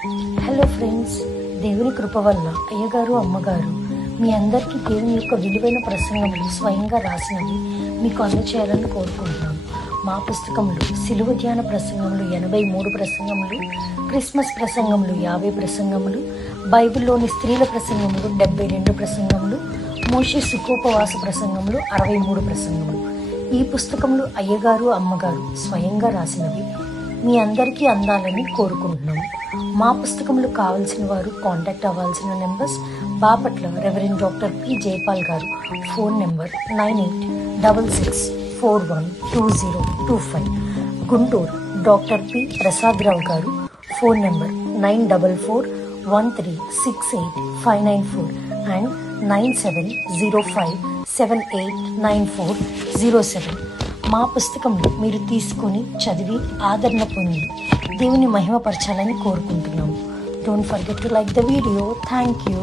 Hello friends, దేవుని కృప వల్ల అయ్యగారు అమ్మగారు మీ అందరికీ దేవుని యొక్క విలువైన ప్రసంగములు స్వయంగా రాసినవి మీకు అందచేయాలని కోరుకుంటున్నాను. మా పుస్తకంలో సిలువ ధ్యాన ప్రసంగములు 83 ప్రసంగములు, క్రిస్మస్ ప్రసంగములు 50 ప్రసంగములు, బైబిల్లోని స్త్రీల ప్రసంగములు 72 ప్రసంగములు, మోషే సుఖోపవాస ప్రసంగములు 63 ప్రసంగములు. ఈ పుస్తకములు అయ్యగారు అమ్మగారు స్వయంగా రాసినవి మీ అందరికీ అందాలని కోరుకుంటున్నాము. మా పుస్తకములు కావాల్సిన వారు కాంటాక్ట్ అవ్వాల్సిన numbers: Bapatla reverend doctor P Jayapal గారు, phone number 9866412025. Guntur doctor P Prasadarao గారు, ఫోన్ నెంబర్ 9413685994 అండ్ 9705789407. మా పుస్తకంలో మీరు తీసుకొని చదివి ఆదరణ పొంది దేవుని మహిమపరచాలని కోరుకుంటున్నాము. Don't forget to like the video. Thank you.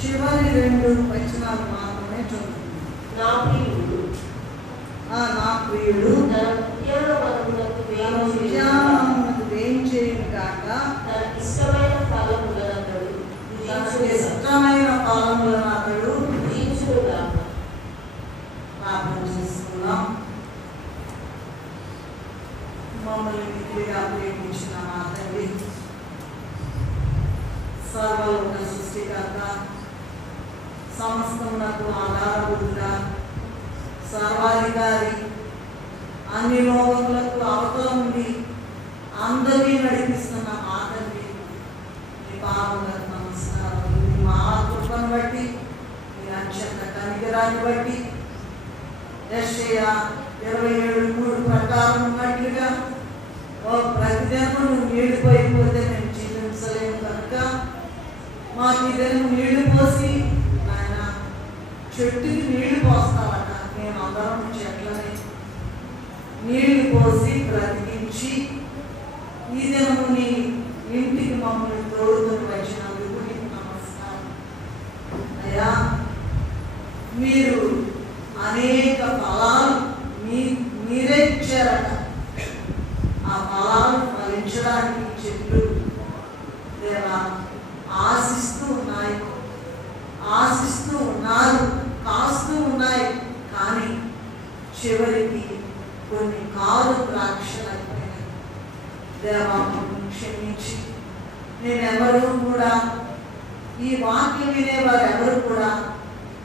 చివరి 2 వచనాలు మాత్రమే చదువుతుంది. నా ప్రియుడు ఏం చేయను కాక ఇష్టమైన ఫలములను అతడు ప్రార్థన చేస్తున్నాం. మమ్మల్ని మిగిలిగా ప్రేమించిన మా తండ్రి, సర్వలోక సృష్టికర్త, సమస్తమునకు ఆధారభూతుడా, సర్వాధికారి, అన్ని లోకములకు అవతల నుండి అందరినీ నడిపిస్తున్న మా తండ్రి, మీ పాదములకు నమస్కారం. మీ మహాకృపను బట్టి, మీ అత్యంత కనికరాన్ని బట్టి, యెషయా 27:3 ప్రకారం ఉన్నట్లుగా ప్రతిదినము నీడిపోయిపోతే మేము జీవించలేము కనుక మాకు ఇదేమో నీళ్లు పోసి ఆయన చెట్టుకి నీళ్లు పోస్తామట. మేము అందరం చెట్లని నీళ్లు పోసి బ్రతికించి ఈ దినము నీ ఇంటికి మమ్మల్ని తోడుకొని వచ్చినందుకు నీకు నమస్కారం. అయ్యా, మీరు అనేక ఫలాలు మీరే ఇచ్చారట. ఆ ఫలాలు ఫలించడానికి చెట్లు దేవా ఆశిస్తూ ఉన్నారు, కాస్తూ ఉన్నాయి. కానీ చివరికి కొన్ని కారు ద్రాక్షలైపోయినాయి. దేవా క్షమించి, నేనెవరూ కూడా, ఈ వాక్యం వినేవారు ఎవరు కూడా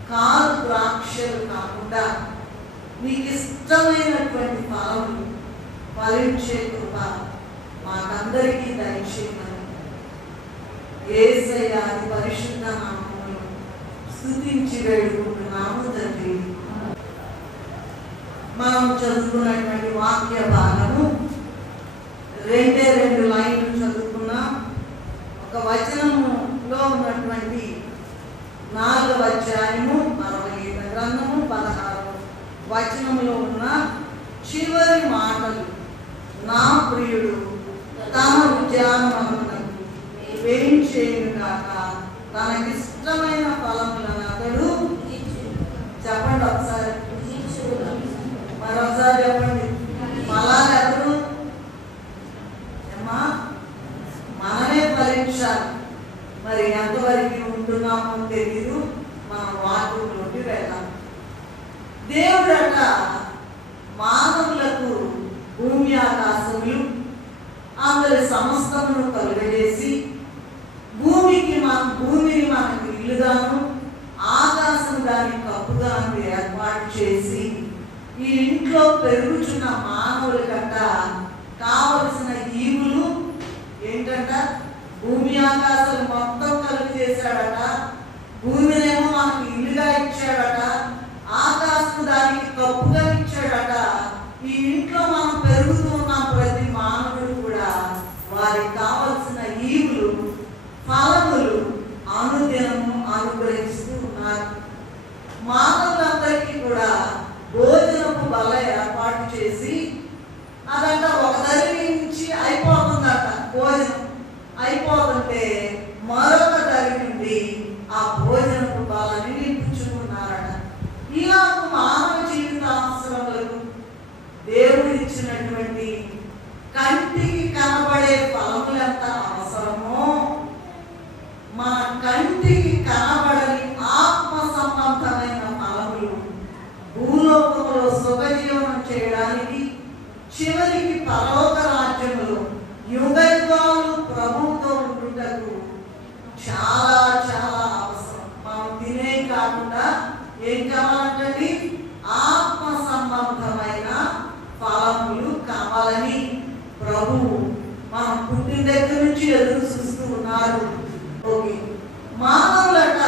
కారు ద్రాక్షలు కాకుండా నీకు ఇష్టమైనటువంటి ఫలములు ఫలించే కృప మాకందరికీ దయచేయమని యేసయ్య అతి పరిశుద్ధ నామములో స్తుతించి వేడుకుంటున్నాము తండ్రి. మనం చదువుకున్నటువంటి వాక్య భాగము 2 లైన్లు చదువుకున్నాం. ఒక వచనములో ఉన్నటువంటి 4వ అధ్యాయము 60 గ్రంథము 16వ వచనములో ఉన్న చివరి మాటలు, నా ప్రియుడు తన ఉద్యానవనమునకు వేయించేయును గాక, తనకిష్టమైన ఫలములను అతడు చెప్పండి ఒకసారి, మరొకసారి చెప్పండి. ఫలాలు ఎవరు? అమ్మా, మనమే ఫలించాలి. మరి ఎంతవరకు ఉంటున్నామో తెలీదు. మనం వాక్యంలోకి వెళ్ళాలి. దేవుడట మానవులకు భూమి ఆకాశములు అందరి సమస్తమును కలుగజేసి భూమిని మనకు ఇల్లుగాను ఆకాశం దాని కప్పుగాను ఏర్పాటు చేసి ఈ ఇంట్లో పెరుగుచున్న మానవులకంట కావలసిన ఈవులు ఏంటంట? భూమి ఆకాశాలు మొత్తం కలుగు చేశాడట. భూమినేమో మనకు ఇల్లుగా ఇచ్చాడట, ఆకాశం దానికి కప్పుగా ఇచ్చాడట. ఈ ఇంట్లో మనం పెరుగుతూ ఉన్నాం. ప్రతి మానవుడు కూడా వారికి కావలసిన ఈవులు, ఫలములు అనుదినము అనుగ్రహిస్తూ ఉన్నారు. మానవులందరికీ కూడా భోజనపు బల్ల ఏర్పాటు చేసి అదంట ఒక దగ్గర నుంచి అయిపోతుందట. భోజనం అయిపోతుంటే మరొక దరి నుండి మన కంటికి కనబడని ఆత్మ సంబంధమైన ఫలములు భూలోకంలో సుఖజీవనం చేయడానికి, చివరికి పరలోక రాజ్యములో యుగయుగాలు ప్రభువుతో ఉండుటకు చాలా చాలా అవసరం. మనం తినే కాకుండా ఏం కావాలంటే ఆత్మ సంబంధమైన ఫలములు కావాలని ప్రభువు మనం పుట్టిన దగ్గర నుంచి ఎదురు చూస్తూ ఉన్నారు. మానవులట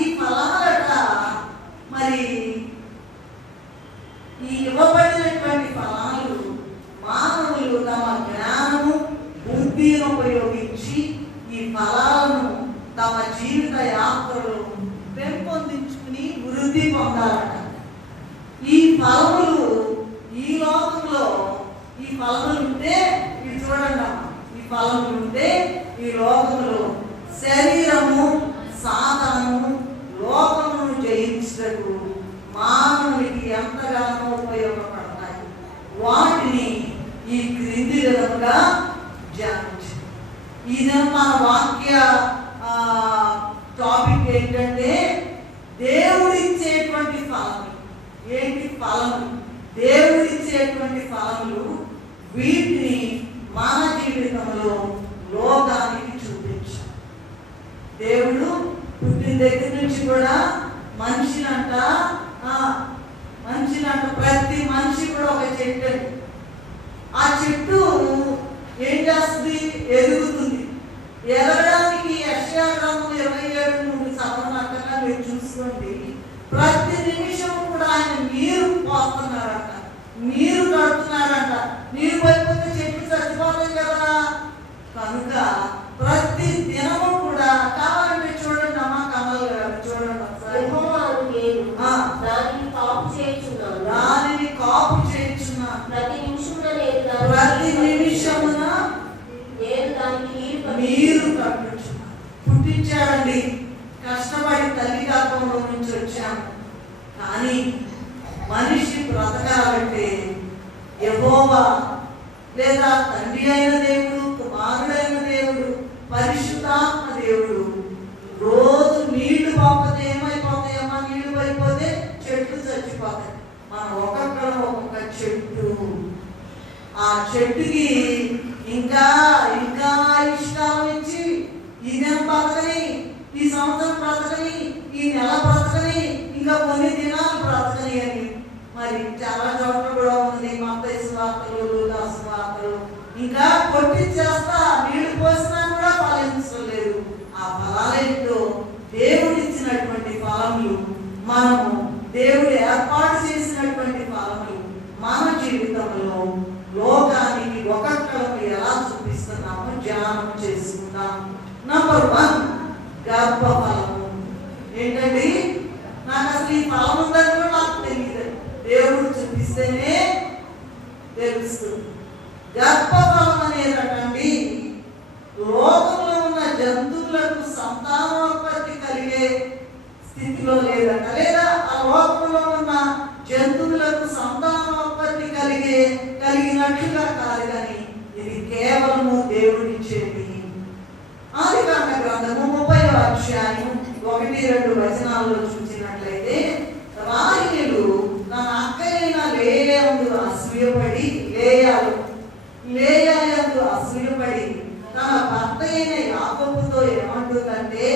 ఈ ఫలములట మరి ఈ ఇవ్వబడినటువంటి ఫలాలు మానవులు తమ జ్ఞానము బుద్ధిని ఉపయోగించి ఈ ఫలాలను తమ జీవిత యాత్రలో పెంపొందించుకుని వృద్ధి పొందాలట. ఈ ఫలములు ఈ లోకంలో ఈ ఫలములు ఉంటే ఇది చూడండి, ఈ ఫలములు ఉంటే ఈ లోకంలో శరీరము సాధనము లోకమును జయించుటకు మానవునికి ఎంతగానో ఉపయోగపడతాయి. వాటిని ఈ క్రింది విధంగా ధ్యానించు. ఇది మన వాక్య టాపిక్ ఏంటంటే దేవుడిచ్చేటువంటి ఫలములు. ఏంటి ఫలములు? దేవుడిచ్చేటువంటి ఫలములు. వీటిని మన జీవితంలో లోకానికి చూపించు. దేవుడు పుట్టిన దగ్గర నుంచి కూడా మనిషినంట ప్రతి మనిషి కూడా ఒక చెట్టు. ఆ చెట్టు ఏం చేస్తుంది? ఎదుగుతుంది. ఎదగడానికి యెషయా గ్రంథం 27:3 చదవనట్టుగా మీరు చూసుకోండి. ప్రతి నిమిషం కూడా ఆయన నీరు పోస్తున్నారంట, నీరు కడుతున్నారంట. నీరు పడిపోతే చెట్టు చచ్చిపోతాయి కదా. కనుక ప్రతి దినము కూడా కావాలంటే చూడండి అమ్మా, కమల్ గారు చూడండి ఒకసారి. దానిని కాపు చేయించున్నాను. ప్రతి నిమిషమున నీరు కట్టించున్నాను. పుట్టించాడండి, కష్టపడి తల్లి గర్భంలో నుంచి వచ్చాము. కానీ మనిషి బ్రతకాలంటే యెహోవా లేదా తండ్రి అయిన దేవుడు, కుమారుడైన దేవుడు, పరిశుద్ధాత్మ దేవుడు రోజు నీళ్లు పోకపోతే ఏమైపోతాయమ్మా? నీళ్లు పడిపోతే చెట్లు చచ్చిపోతాయి. మనం ఒక్కొక్కరు ఒక్కొక్క చెట్టు. ఆ చెట్టుకి ఇంకా ఇంకా ఇష్టాలు ఇచ్చి ఈ నెల బ్రతకని, ఈ సంవత్సరం బ్రతకని, ఈ నెల బ్రతకని, ఇంకా కొన్ని దినాలు బ్రతకని అని మరి చాలా చోట్ల కూడా ఉంది. మత్తయి సువార్తలు, లూకా సువార్తలు ఇంకా కొట్టించేస్తా నీళ్లు పోసినా కూడా ఫలించలేదు. ఆ ఫలాలేంటో దేవుడిచ్చినటువంటి ఫలములు, మనము దేవుడు ఏర్పాటు చేసినటువంటి ఫలములు మన జీవితంలో లోకానికి ఒక్కొక్కరికి ఎలా చూపిస్తున్నామో ధ్యానం చేసుకుందాం. నంబర్ 1 గర్భఫలము. ఏంటండి? నాకు అసలు ఈ ఫలం ఉందని కూడా నాకు తెలియదు. దేవుడు చూపిస్తేనే తెలుస్తుంది. గర్భఫలం అనేటండి లోకంలో ఉన్న జంతువులకు సంతానోత్పత్తి కలిగే స్థితిలో లేదట. లేదా ఆ లోకంలో ఉన్న జంతువులకు సంతానోత్పత్తి కలిగినట్లుగా కాదు, కానీ ఇది కేవలము దేవుడిచ్చేది. ఆదికాండ గ్రంథము 30వ అధ్యాయం 1-2 వచనాల్లో చూసినట్లయితే, రాహేలు తన అక్కయ్యైన లేయాయందు అసూయపడి తన భర్త అయిన యాకోబుతో ఏమంటుందంటే,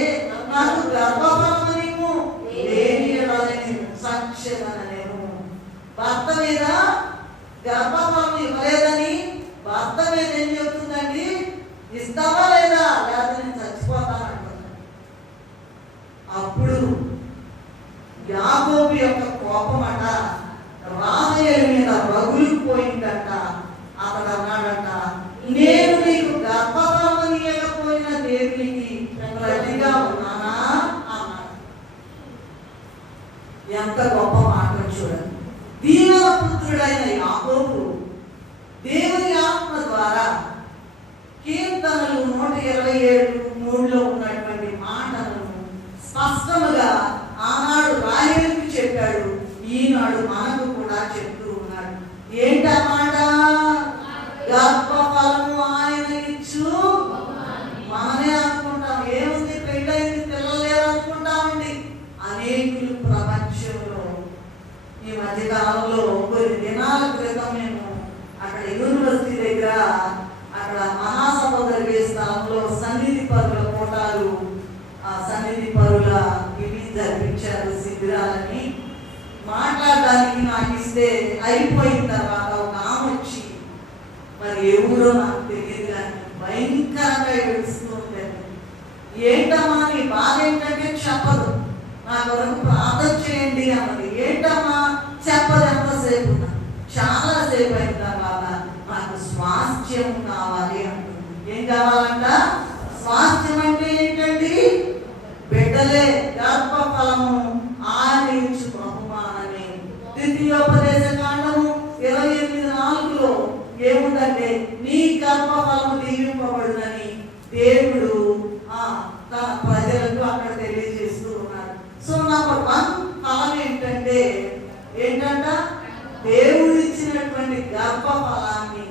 నాకు గర్భఫలము లేని సత్యమననేమో. భర్త మీద గర్భఫలం ఇవ్వలేదని భర్త మీద ఏం చెప్తుందండి? ఇస్తావా లేదా, లేదా నేను చచ్చిపోతానంటున్నాను. అప్పుడు యాకోబు యొక్క కోపమట రాహేలు మీద రగులుకుపోయిందట. అతడు అన్నాడట, నేను నీకు గర్భఫలం ఇవ్వకపోయిన దేవునికి ప్రతిగా ఉన్నానా అన్నాడు. ఎంత గొప్ప మాట చూడండి. దీవెన పుత్రుడైన యాకోబు దేవుని ఆత్మ ద్వారా కీర్తనలు 127:3 ఉన్నటువంటి మాటలను స్పష్టముగా ఆనాడు రాహేలుకు చెప్పాడు. ఈనాడు మనకు కూడా చెప్తూ ఉన్నాడు. ఏంటన్నమాట? గర్భఫలము ఆయన ఇచ్చు. మనమే అనుకుంటాం ఏముంది, పెళ్ళై జరిపించారు శిబిరాలని. మాట్లాడడానికి నాకు ఇస్తే అయిపోయిన తర్వాత ఒక ఆమె వచ్చి, మరి ఎవరో నాకు తెలియదు కానీ భయంకరంగా ఏడుస్తూ ఉంటుంది. ఏంటమ్మా నీ బాధ ఏంటంటే చెప్పదు. నా కొరకు ప్రార్థన చేయండి అన్నది. ఏంటమ్మా చెప్పదు. ఎంతసేపు చాలా సేపు అయిన తర్వాత నాకు స్వాస్థ్యం కావాలి అంటుంది. ఏం కావాలంట? స్వాస్థ్యం అంటే ఏంటండి? బిడ్డలే, గర్భఫలము ఆనించు బహుమానమే. ద్వితీయోపదేశ కాండము 28:4 ఏముందంటే నీ గర్భఫలము దీవింపబడునని దేవుడు తన ప్రజలకు అక్కడ తెలియజేస్తూ ఉన్నాడు. సో నంబర్ 1 ఫలం ఏంటంటే ఏంటంట? దేవుడు ఇచ్చినటువంటి గర్భఫలాన్ని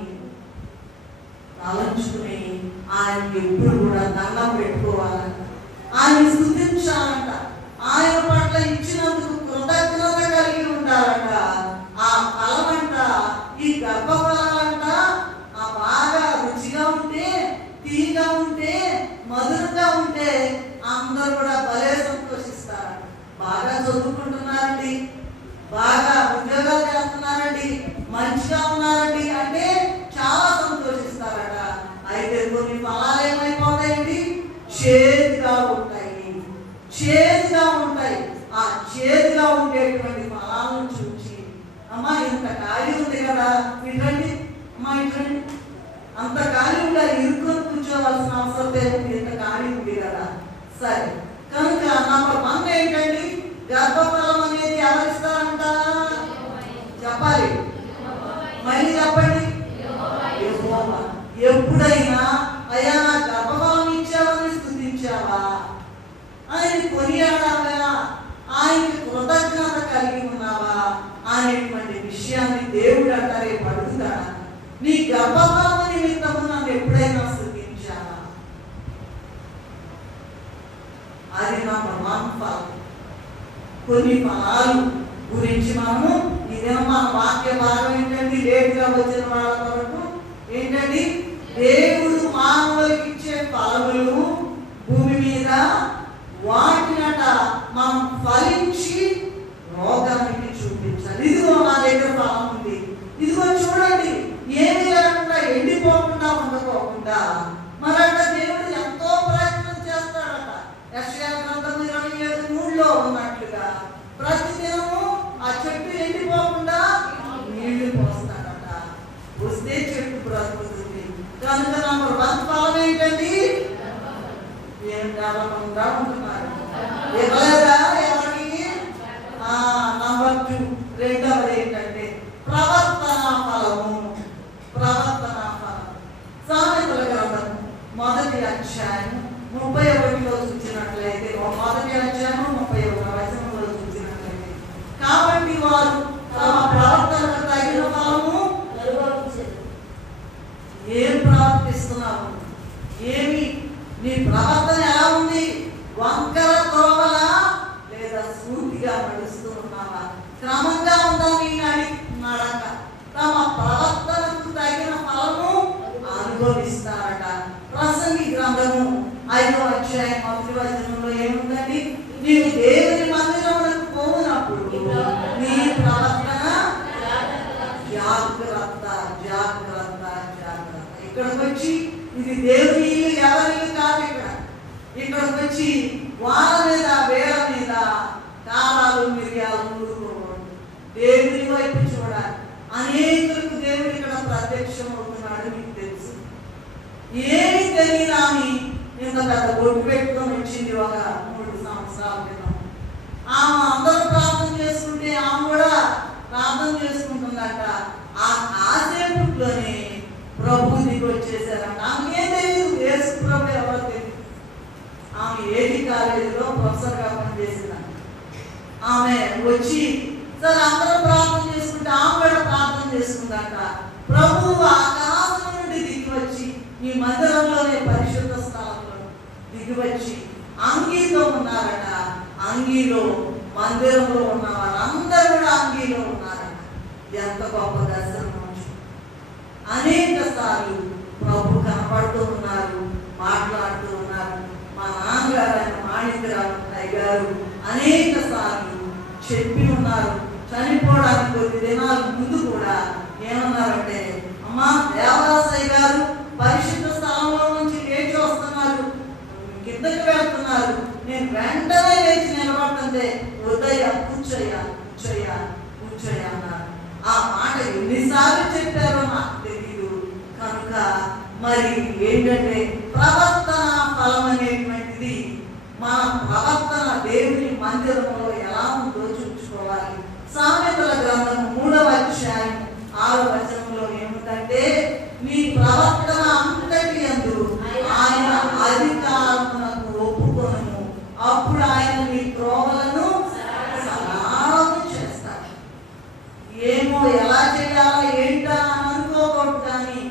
తలంచుకుని ఆయనకి ఎప్పుడు కూడా దండం పెట్టుకోవాలంట. ఆయన స్తుతించాలంట. ఆయన పట్ల ఇచ్చినందుకు కృతజ్ఞత కలిగి ఉండాలంట. ఆ ఫలమంట, ఈ గర్భఫలాలంట బాగా రుచిగా ఉంటే, తీగా ఉంటే, మధురంగా ఉంటే అందరూ కూడా భలే సంతోషిస్తారంట. బాగా చదువుకుంటున్నారండి, బాగా ఉద్యోగాలు చేస్తున్నారండి, మంచిగా ఉన్నారండి అంటే చాలా సంతోషిస్తారట. అయితే కొన్ని ఫలాలు ఏమైపోతాయండి? చేదుగా ఉంటాయి. చేదుగా ఉంటాయి. ఆ చేదుగా ఉండేటువంటి ఫలాలను చూసి, అమ్మా ఇంత ఖాళీ ఉంది కదా, ఇటువంటి అమ్మా ఇటువంటి అంత ఖాళీ ఉండాలి, ఇరుకొని కూర్చోవలసిన అవసరం లేదు, ఇంత ఖాళీ ఉంది కదా. సరే, కనుక నంబర్ 1 ఏంటండి? గర్భఫలం అనేది ఎవరిస్తారంట? చెప్పాలి, మళ్ళీ చెప్పండి. యెహోవా. ఎప్పుడైనా అయ్యా నా గర్భఫలం ఇచ్చావని స్తుతించావా? ఆయన కొనియాడావా? ఆయనకి కృతజ్ఞత కలిగి ఉన్నావా అనేటువంటి విషయాన్ని దేవుడు అంటారే అడుగుతాడా? నీ గర్భఫలం నిమిత్తము నన్ను ఎప్పుడైనా స్తుతించావా? అది నంబర్ 1 ఫలం. కొన్ని ఫలాలు గురించి మనము ఇదేమో మన వాక్య భాగం ఏంటండి? లేటుగా వచ్చిన వాళ్ళ కొరకు ఏంటండి? దేవుడు మానవులకి ఇచ్చే ఫలములు భూమి మీద వాటినట మనం ఫలించి లోకానికి చూపించాలి. ఇదిగో నా దగ్గర ఫలం ఉంది, ఇదిగో చూడండి, ఏమీ లేకుండా ఎండిపోకుండా ఉండకోకుండా. మరట దేవుడు ఎంతో ప్రయత్నం చేస్తాడట. యెషయా గ్రంథం 27:3 ఉన్నట్లుగా ప్రతిదినము ఆ చెట్టు ఎండిపోకుండా నీళ్లు పోస్తాడట. వస్తే చెట్టు బ్రతుకుతుంది. కనుక నంబర్ 1 ఫలం ఏంటండి? ఏం గర్వంగా ఉంటున్నారు. ఇవ్వలేదా ఎవరికి? నంబర్ 2 రెండవది ఏంటంటే ప్రవర్తన ఫలము. ప్రవర్తన ఫలం సామెతల గ్రంథం 1వ అధ్యాయం 31 చూసినట్లయితే, 1వ అధ్యాయం 31 చూసినట్లయితే, కాబట్టి వారు తమ ప్రవర్తనకు తగిన ఫలము. ఏం ప్రవర్తిస్తున్నావు? ఏమి నీ ప్రవర్తన ఎలా ఉంది? వంకర త్రోవలా లేదా సూటిగా నడుస్తూ ఉన్నావా? క్రమంగా ఉందా నీ నడక? తమ ప్రవర్తనకు తగిన ఫలము అనుభవిస్తారట. ప్రసంగి గ్రంథము 5వ అధ్యాయం 1వ వచనంలో ఏముందండి? నీవు దేవుని మందిరములకు పోవునప్పుడు నీ ప్రవర్తన జాగ్రత్త జాగ్రత్త జాగ్రత్త. ఇక్కడికి వచ్చి ఇది దేవుని ఎవరి కాదు. ఇక్కడికి వచ్చి వాళ్ళ మీద వేళ మీద కారాలు మిరియాలు నూరుకోవడం, దేవుని వైపు చూడాలి. అనేకులకు దేవుడు ఇక్కడ ప్రత్యక్షం అవుతున్నాడు. మీకు తెలుసు, ఏమి తెలియదా అని ఇంత పెద్ద బొట్టు పెట్టుకొని వచ్చింది ఒక 3 సంవత్సరాల క్రితం. ఆమె అందరూ ప్రార్థన చేసుకుంటే ఆమె కూడా ప్రార్థన చేసుకుంటుందట. ఆ కాసేపులోనే ప్రభు దిగి వచ్చేసారంట. ఆమెకేం తెలియదు, యేసు ప్రభు ఎవరో తెలియదు. ఆమె ఏడి కాలేజీలో ప్రొఫెసర్గా పనిచేసిందంట. ఆమె వచ్చి సరే అందరూ ప్రార్థన చేసుకుంటే ఆమె కూడా ప్రార్థన చేసుకుందంట. ప్రభువు ఆకాశం నుండి దిగి వచ్చి ఈ మందిరంలోనే పరిశుద్ధ స్థలంలో దిగి వచ్చి అంగీలో ఉన్నారట. అంగీలో మందిరంలో ఉన్న వారందరూ కూడా అంగీలో ఉన్నారట. ఎంత గొప్ప దర్శనం! అనేక సార్లు ప్రభు కనపడుతూ ఉన్నారు, మాట్లాడుతూ ఉన్నారు. మా నాన్నగారు ఆయన మాణిక్యరావు గారు అనేక సార్లు చెప్పి ఉన్నారు. చనిపోవడానికి కొద్ది దినాల ముందు కూడా ఏమన్నారంటే, అమ్మా దేవదాసయ్య గారు పరిశుద్ధ స్థలంలో నుంచి లేచి వస్తున్నారు, కిందకి వెళ్తున్నారు, నేను వెంటనే లేచి నిలబడుతుందే, వద్దయ్యా కూర్చోయ్యా కూర్చోయ్యా కూర్చోయ్యా అన్నారు. ఆ మాట ఎన్నిసార్లు చెప్పారో నాకు తెలియదు. కనుక మరి ఏంటంటే ప్రవర్తన ఫలం అనేటువంటిది మన ప్రవర్తన దేవుని మందిరంలో ఎలా ఉందో చూసుకోవాలి. సామెతల గ్రంథము 3వ అధ్యాయం 6వ వచనంలో ఏముందంటే, నీ ప్రవర్తన అంతటి యందు ఆయన అధికారమునకు ఒప్పుకొనుము, అప్పుడు ఆయన నీ త్రోవలను సరళము చేస్తాడు. ఏమో ఎలా చేయాలా ఏంటా అని అనుకోకూడదు, కానీ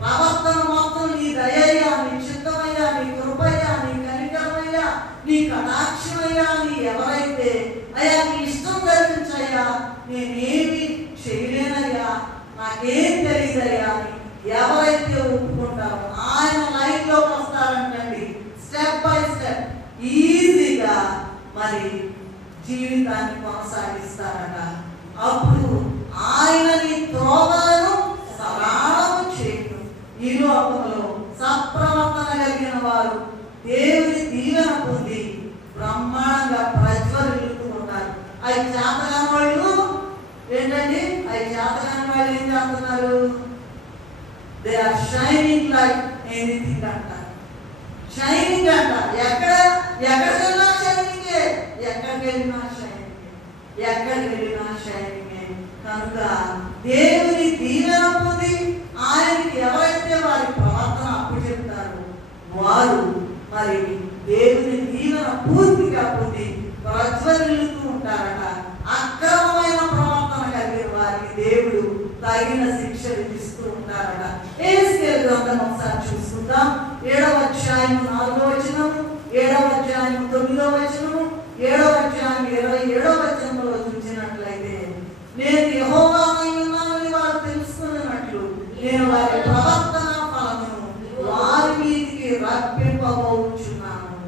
ప్రవర్తన మొత్తం నీ దయయ్యా, నీ చిత్తమయ్యా, నీ కృపయ్యా, నీ కనికరమయ్యా, నీ కటాక్షమయ్యా, నీ ఎవరైతే అయ్యా నీ ఇష్టం జరిపించయ్యా, నేనేమి చేయలేనయ్యా, నాకేం తెలియదయ్యా అని ఎవరైతే ఒప్పుకుంటారో ఆయన లైన్లోకి వస్తారంటండి. స్టెప్ బై స్టెప్ ఈజీగా మరి జీవితాన్ని కొనసాగిస్తారట. అప్పుడు ఆయన నీ త్రోవలను సరళము చేయు. ఈ లోకంలో సత్ప్రవర్తన కలిగిన వారు దేవుని దీవెన పొంది బ్రహ్మాండంగా ప్రజ్వరిల్లుతూ ఉన్నారు. అవి చేతగాని వాళ్ళు ఏంటండి, అవి చేతగాని వాళ్ళు ఏం చేస్తున్నారు? They are shining like anything అంటారు. షైనింగ్ అంట. ఎక్కడికి వెళ్ళినా షైనింగే, ఎక్కడికి వెళ్ళినా షైనింగే, ఎక్కడికి వెళ్ళినా షైనింగే. కనుక దేవుని దీవెన పొంది ఆయనకి ఎవరైతే వారి ప్రవర్తన అప్పు చెప్తారో వారు మరి దేవుని దీవెన పూర్తిగా పొంది ప్రజ్వరిల్లుతూ ఉంటారట. అక్రమమైన ప్రవర్తన కలిగిన వారికి దేవుడు తగిన శిక్ష విధిస్తూ ఉంటారట. యెహెజ్కేలు గ్రంథం ఒకసారి చూసుకుందాం. 7వ అధ్యాయం 4వ వచనం, 7వ అధ్యాయం 9వ వచనం, 7వ అధ్యాయం 27వ వచనంలో చూసినట్లయితే, నేను యెహోవానై ఉన్నానని వారు తెలుసుకున్నట్లు నేను వారి ప్రవర్తన ఫలమును వారి మీదికి రప్పింపబోచున్నాను.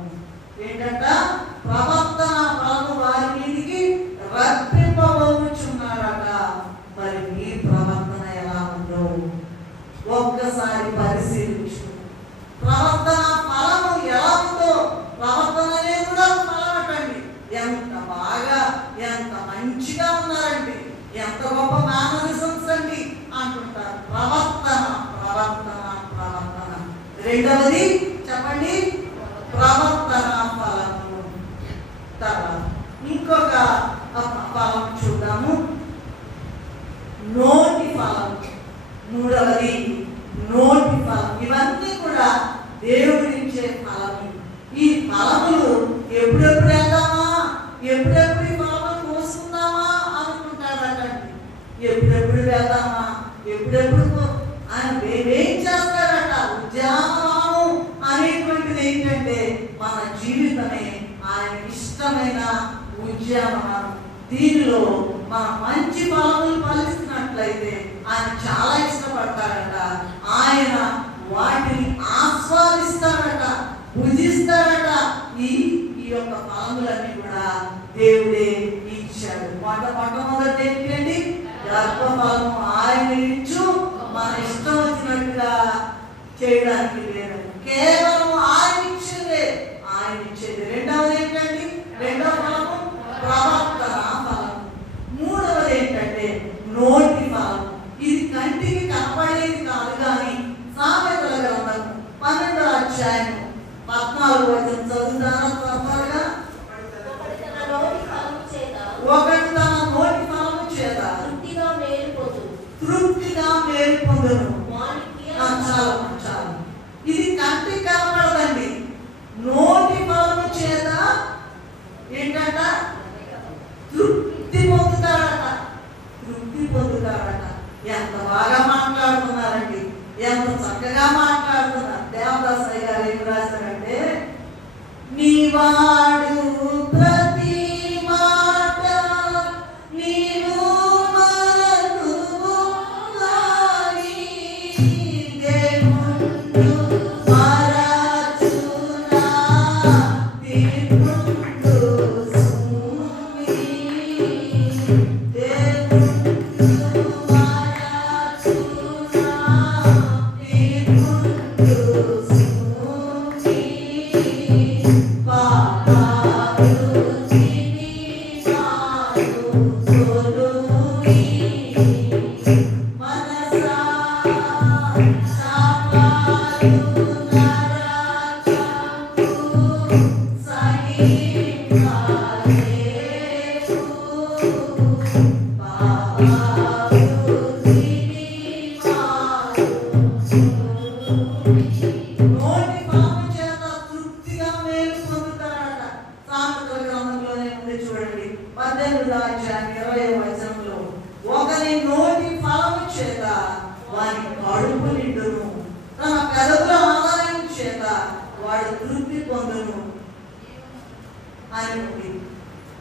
ఏంటంట? ప్రవర్తన ఫలము వారి మీదికి రప్పింపబోచున్నారట. మరి మీ ప్రవర్తన ఎలా ఉందో ఒక్కసారి పరిశీలించు. ప్రవర్తన ఫలము ఎలా ఉందో, ప్రవర్తన అనేది కూడా ఫలం అటండి. ఎంత బాగా ఎంత మంచిగా ఉన్నారండి, ఎంత గొప్ప మేనరిజమ్స్ అండి అంటుంటారు. ప్రవర్తన ప్రవర్తన ప్రవర్తన. రెండవది చెప్పండి, ప్రవర్తన ఫలము. తర్వాత ఇంకొక ఫలం చూద్దాము, నోటి ఫలం. మూడవది నోటి ఫలం. ఇవన్నీ కూడా దేవుడిచ్చే ఫలము. ఈ ఫలములు ఎప్పుడెప్పుడు వెళ్దామా, ఎప్పుడెప్పుడు ఈ ఫలములు కోసుకుందామా అనుకుంటారటండి. ఎప్పుడెప్పుడు వెళ్దామా, ఎప్పుడెప్పుడు ఆయన ఏం చేస్తాడట. ఉద్యానవనము అనేటువంటిది ఏంటంటే మన జీవితమే ఆయన ఇష్టమైన ఉద్యానవనం. దీనిలో మన మంచి ఫలములు ఫలిస్తున్నట్లయితే ఆయన చాలా ఇష్టపడతాడట. ఆయన వాటిని ఆస్వాదిస్తాడట, భుజిస్తాడట. ఈ యొక్క ఫలములన్నీ కూడా దేవుడే ఇచ్చాడు. మొట్టమొదటి ఏంటండి? గర్భఫలము ఆయన ఇచ్చు, మన ఇష్టం వచ్చినట్టుగా చేయడానికి లేదు, కేవలం ఆయన ఇచ్చేదే, ఆయన ఇచ్చేది. రెండవది ఏంటండి? రెండవ ఫలము ప్రవర్తన ఫలం. మూడవది ఏంటంటే నోటి ఫలం. ఇది కంటికి కనపడేది కాదు, కానీ సామెతల గ్రంథం 12వ అధ్యాయం 14వ వచనం చదువుతారా త్వరగా? ఒకటి తన నోటి ఫలము చేత తృప్తిగా మేలు పొందును. చాలు. ఇది కంటికి కనపడదండి. నోటి ఫలము చేత ఏంటంట? తృప్తి పొందుతాడట. తృప్తి పొందుతాడు.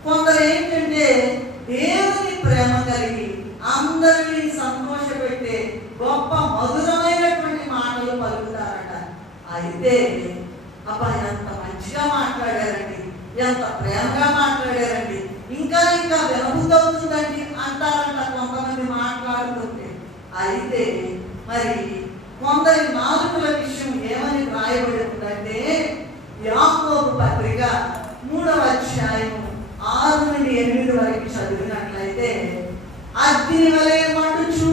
కొందరు ఏంటంటే దేవుని ప్రేమ కలిగి అందరినీ సంతోషపెట్టే గొప్ప మధురమైనటువంటి మాటలు పలుకుతారట. అయితే అబ్బా ఎంత మంచిగా మాట్లాడారండి, ఎంత ప్రేమగా మాట్లాడారండి, ఇంకా ఇంకా వినబుద్ధి అవుతుందండి అంటారంట కొంతమంది మాట్లాడుతుంటే. అయితే మరి కొందరి నాలుకల విషయం ఏమని రాయబడి ఉందంటే, యాకోబు పత్రిక 3వ అధ్యాయం 6 నుండి 8 వరకు చదివినట్లయితే, అగ్ని వలె మండుచు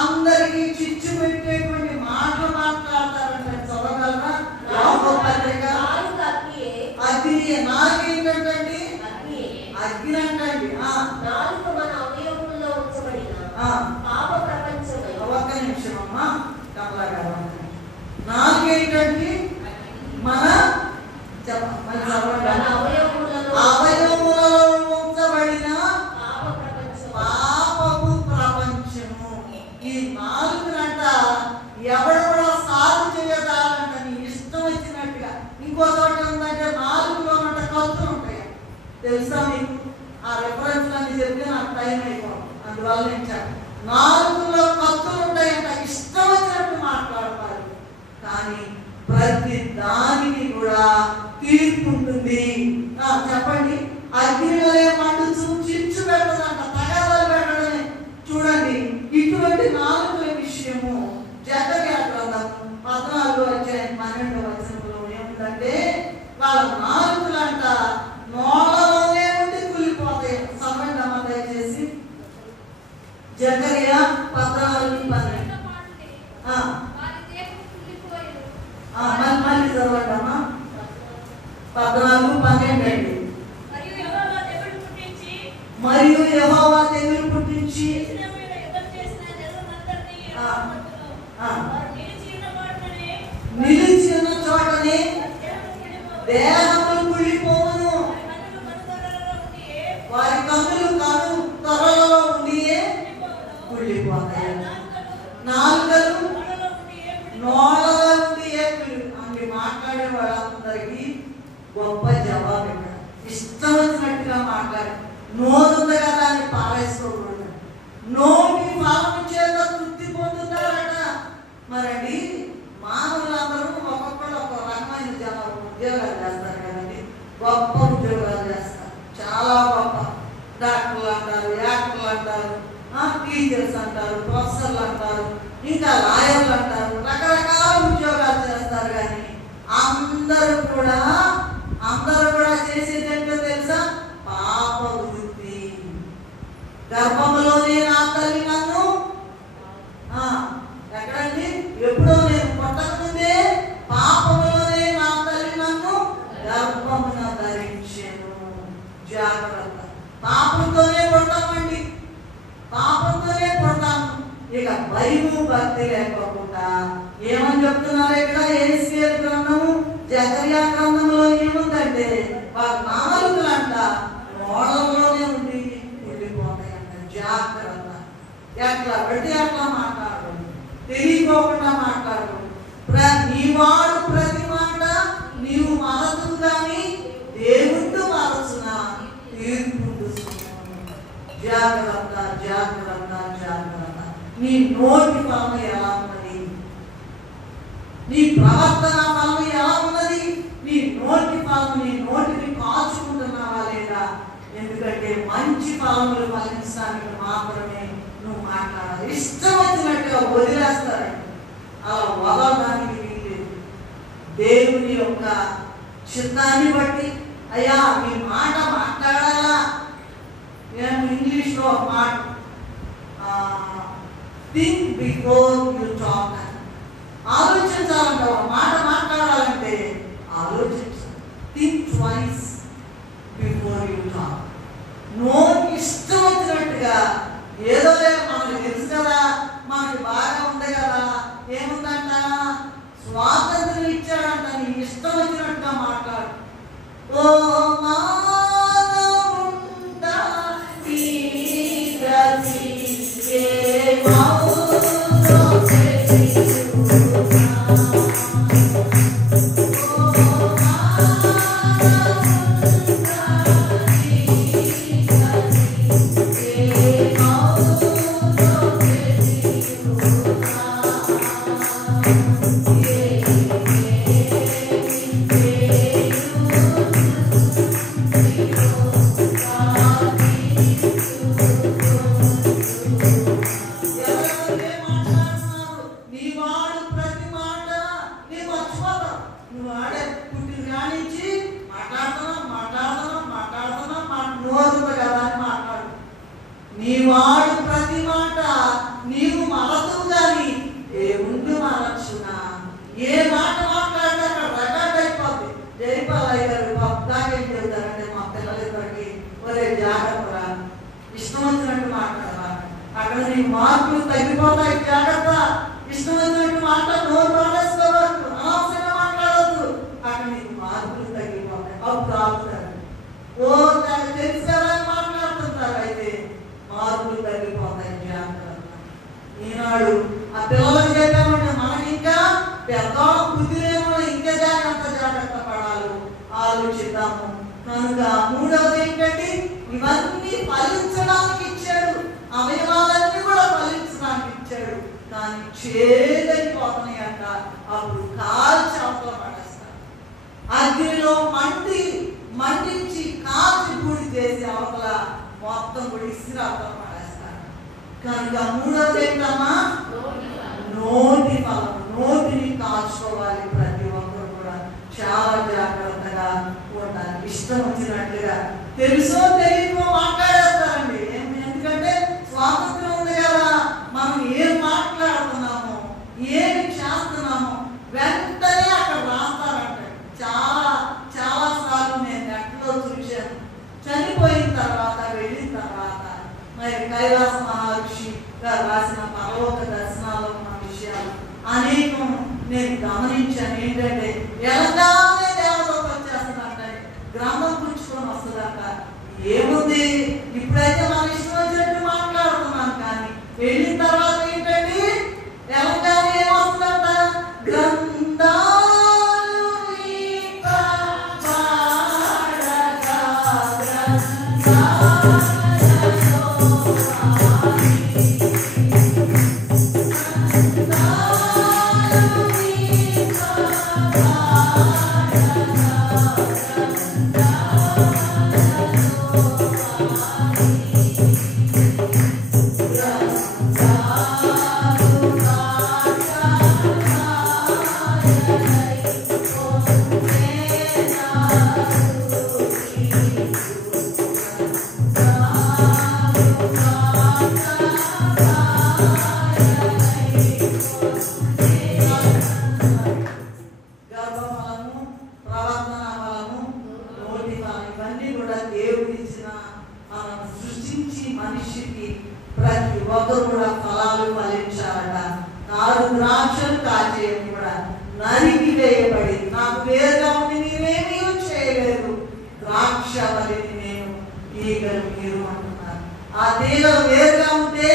అందరికీ చిచ్చు పెట్టేటువంటి మాటలు మాట్లాడతారంటే చదవగలరా? యాకోబు పత్రిక అగ్ని నాకేంటండి? అగ్ని అంటండి. ఒక్క నిమిషం అమ్మా, కమలా గారు. నాలుగేంటండి? మన అవయవములలో ఉంచబడిన పాపపు ప్రపంచము. ఈ నాలుగునంట ఎవడు కూడా సాగు చేయదాలంట నీ ఇష్టం వచ్చినట్టుగా. ఇంకో చోట ఉందంటే నాలుగులోనంట కత్తులు ఉంటాయి. తెలుసా మీకు? ఆ రెఫరెన్స్ అని చెప్తే నాకు టైం అయిపోతుంది, అందువల్ల నేను చెప్పాను. నాలుగులో కత్తులు ఉంటాయంట, ఇష్టం వచ్చినట్టు మాట్లాడతారు. కానీ ప్రతి దానికి కూడా తీర్పు ఉంటుంది. చెప్పండి. అగ్నివలే మండుచు చిచ్చు పెట్టదంట, తగాదాలు పెట్టడమే. చూడండి, ఇటువంటి నాలుగుల విషయము జకర్యా గ్రంథం 14వ అధ్యాయం 12వ వచనంలో ఏముందంటే, వాళ్ళ నాలుగులంట నోళ్ళలోనే ఉండి కూలిపోతాయి. సమయం దయచేసి జకర్యా 14:12. మళ్ళీ చదవండమ్మా. 14:12 అండి. మరియు యెహోవా తెగులు పుట్టించి నిలిచిన చోటనే దేహములు కుళ్ళిపోవును, వారి కన్నులు త్వరలో ఉండియే కుళ్ళిపోతాయి, నాలుకలు నోళ్ళలో ఉండియే అని మాట్లాడే వాళ్ళందరికీ గొప్ప జవాబు ఇక్కడ. ఇష్టం వచ్చినట్టుగా మాట్లాడి నోరుంది కదా అని పారేసుకోకూడదు. నోటి ఫలము చేత తృప్తి పొందుతారట. మరండి మానవులందరూ ఒక్కొక్కరు ఒక రకమైన ఉద్యోగాలు చేస్తారు కదండి. గొప్ప ఉద్యోగాలు చేస్తారు, చాలా గొప్ప. డాక్టర్లు అంటారు, యాక్టర్లు అంటారు, టీచర్స్ అంటారు, ప్రొఫెసర్లు అంటారు, ఇంకా లాయర్లు అంటారు, రకరకాల ఉద్యోగాలు చేస్తారు. కానీ అందరూ కూడా చేసేది ఏంటో తెలుసా? పాప వృత్తి. గర్భములోనే నా తల్లి నన్ను ఎక్కడండి? ఎప్పుడో నేను పుట్టకముందే పాపములోనే నా తల్లి నన్ను గర్భమున ధరించెను. జాగ్రత్త. పాపంతోనే పుడతామండి, పాపంతోనే పుడతాము. ఇక భయము భక్తి లేకపోకుండా ఏమని చెప్తున్నారు ఇక్కడ? యేసయ్య గ్రంథము జకర్యా గ్రంథంలో ఏముందంటే, వాళ్ళ నాలుగులంట నోళ్ళలోనే ఉండి వెళ్ళిపోతాయంట. జాగ్రత్త. ఎట్లా పడితే అట్లా మాట్లాడదు, తెలియకోకుండా మాట్లాడదు. నీవాడు ప్రతి మాట నీవు మరదు కానీ దేవుడు మరచున తీర్పుండు. జాగ్రత్త, జాగ్రత్త, జాగ్రత్త. నీ నోటి ఫలము ఎలా ఉన్నది? నీ ప్రవర్తన ఫలము ఎలా ఉన్నది? నీ నోటి ఫలము, నీ నోటిని కాచుకుంటున్నావా లేదా? ఎందుకంటే మంచి ఫలములు ఫలించడానికి మాత్రమే నువ్వు మాట్లాడాలి. ఇష్టం వచ్చినట్టుగా వదిలేస్తారండి, అలా వదలడానికి వీల్లేదు. దేవుని యొక్క చిత్తాన్ని బట్టి అయ్యా ఈ మాట మాట్లాడాలా. నేను ఇంగ్లీష్లో ఒక మాట, థింక్ బిఫోర్ యూ టాక్. ఆలోచించాలంట. ఒక మాట మాట్లాడాలంటే ఆలోచించాలి. థింక్ ట్వైస్ కాదు. నోటికి ఇష్టం వచ్చినట్టుగా ఏదో మనకు తెలుసు కదా, మనకి బాగా ఉంది కదా, ఏముందంట స్వాతంత్రం ఇచ్చాడంట, నీకు ఇష్టం వచ్చినట్టుగా మాట్లాడు. ఓ మానవుండా ఈ గతి ఏ మౌనో తెలియునా. నీవాడు ప్రతి మాట నీవు మరతువు గాని ఏముండి మరచునా. ఏ మాట మాట్లాడితే అక్కడ రికార్డ్ అయిపోద్ది. జైపాలయ్య గారు దాకేం చెబుతారంటే మా పిల్లలిద్దరికి, ఒరే జాగ్రత్తరా, ఇష్టం వచ్చినట్టు మాట్లాడరా, అక్కడ నీకు మార్కులు తగ్గిపోతాయి, జాగ్రత్త. ఇష్టం వచ్చినట్టు మాట్లాడు, నోరు పాడేసుకోవద్దు, అనవసరంగా మాట్లాడద్దు, అక్కడ నీకు మార్కులు తగ్గిపోతాయి. అప్పుడు ఆపుతారు. ఓ తెలుసు కదా అని మాట్లాడుతుంటారు, అయితే మార్పులు తగ్గిపోతాయి, జాగ్రత్త. ఈనాడు ఆ పిల్లలకు చెప్పామంటే మనకి ఇంకా పెద్ద బుద్ధిలేమో, ఇంకా జాగ్రత్త పడాలి, ఆలోచిద్దాము. కనుక మూడవది ఏంటంటే ఇవన్నీ ఫలించడానికి ఇచ్చాడు, అవయవాలన్నీ కూడా ఫలించడానికి ఇచ్చాడు. కానీ చేదైపోతున్నాయి అంట, అప్పుడు కాల్చి అవతల పడేస్తారు. అగ్నిలో మండించి కాల్చి గుడి చేసి అవతల మొత్తం కూడా ఇసిరి అవతల పడేస్తారు. కనుక మూడవది ఏంటమ్మా, నోటి ఫలం. నోటిని కాల్చుకోవాలి. ప్రతి ఒక్కరు కూడా చాలా జాగ్రత్తగా ఉండాలి. ఇష్టం వచ్చినట్లుగా తెలుసో తెలియకో మాట్లాడేస్తారండి. ఎందుకంటే స్వాతంత్రం ఉంది కదా, మనం ఏం మాట్లాడుతున్నామో ఏమి చేస్తున్నామో వెంటనే అక్కడ రాస్తారంట. చాలా సార్లు నేను నెట్లో చూశాను. చనిపోయిన తర్వాత వెళ్ళిన తర్వాత మరి కైలాస మహర్షి గారు రాసిన పరలోక దర్శనాలు ఉన్న విషయాలు అనేకం నేను గమనించాను. ఏంటంటే ఎలాగానే దేవదూత వచ్చేస్తుందంట, గ్రంథం పుచ్చుకొని వస్తుందంట. ఏముంది, ఇప్పుడైతే మన ఇష్టం వచ్చినట్టు మాట్లాడుతున్నాం, కానీ వెళ్ళిన తర్వాత ఏంటంటే ఎలాగానే ఏమొస్తుందంట, గ్రంథాలు మనిషికి ప్రతి ఒక్కరు కూడా ఫలాలు ఫలించాలట. 4 ద్రాక్షలు కాచేయని కూడా నరికి వేయబడి, నాకు వేరుగా ఉండి మీరేమీ చేయలేరు, ద్రాక్ష వలిని నేను, ఈగలు మీరు అంటున్నారు. ఆ తీగలు వేరుగా ఉంటే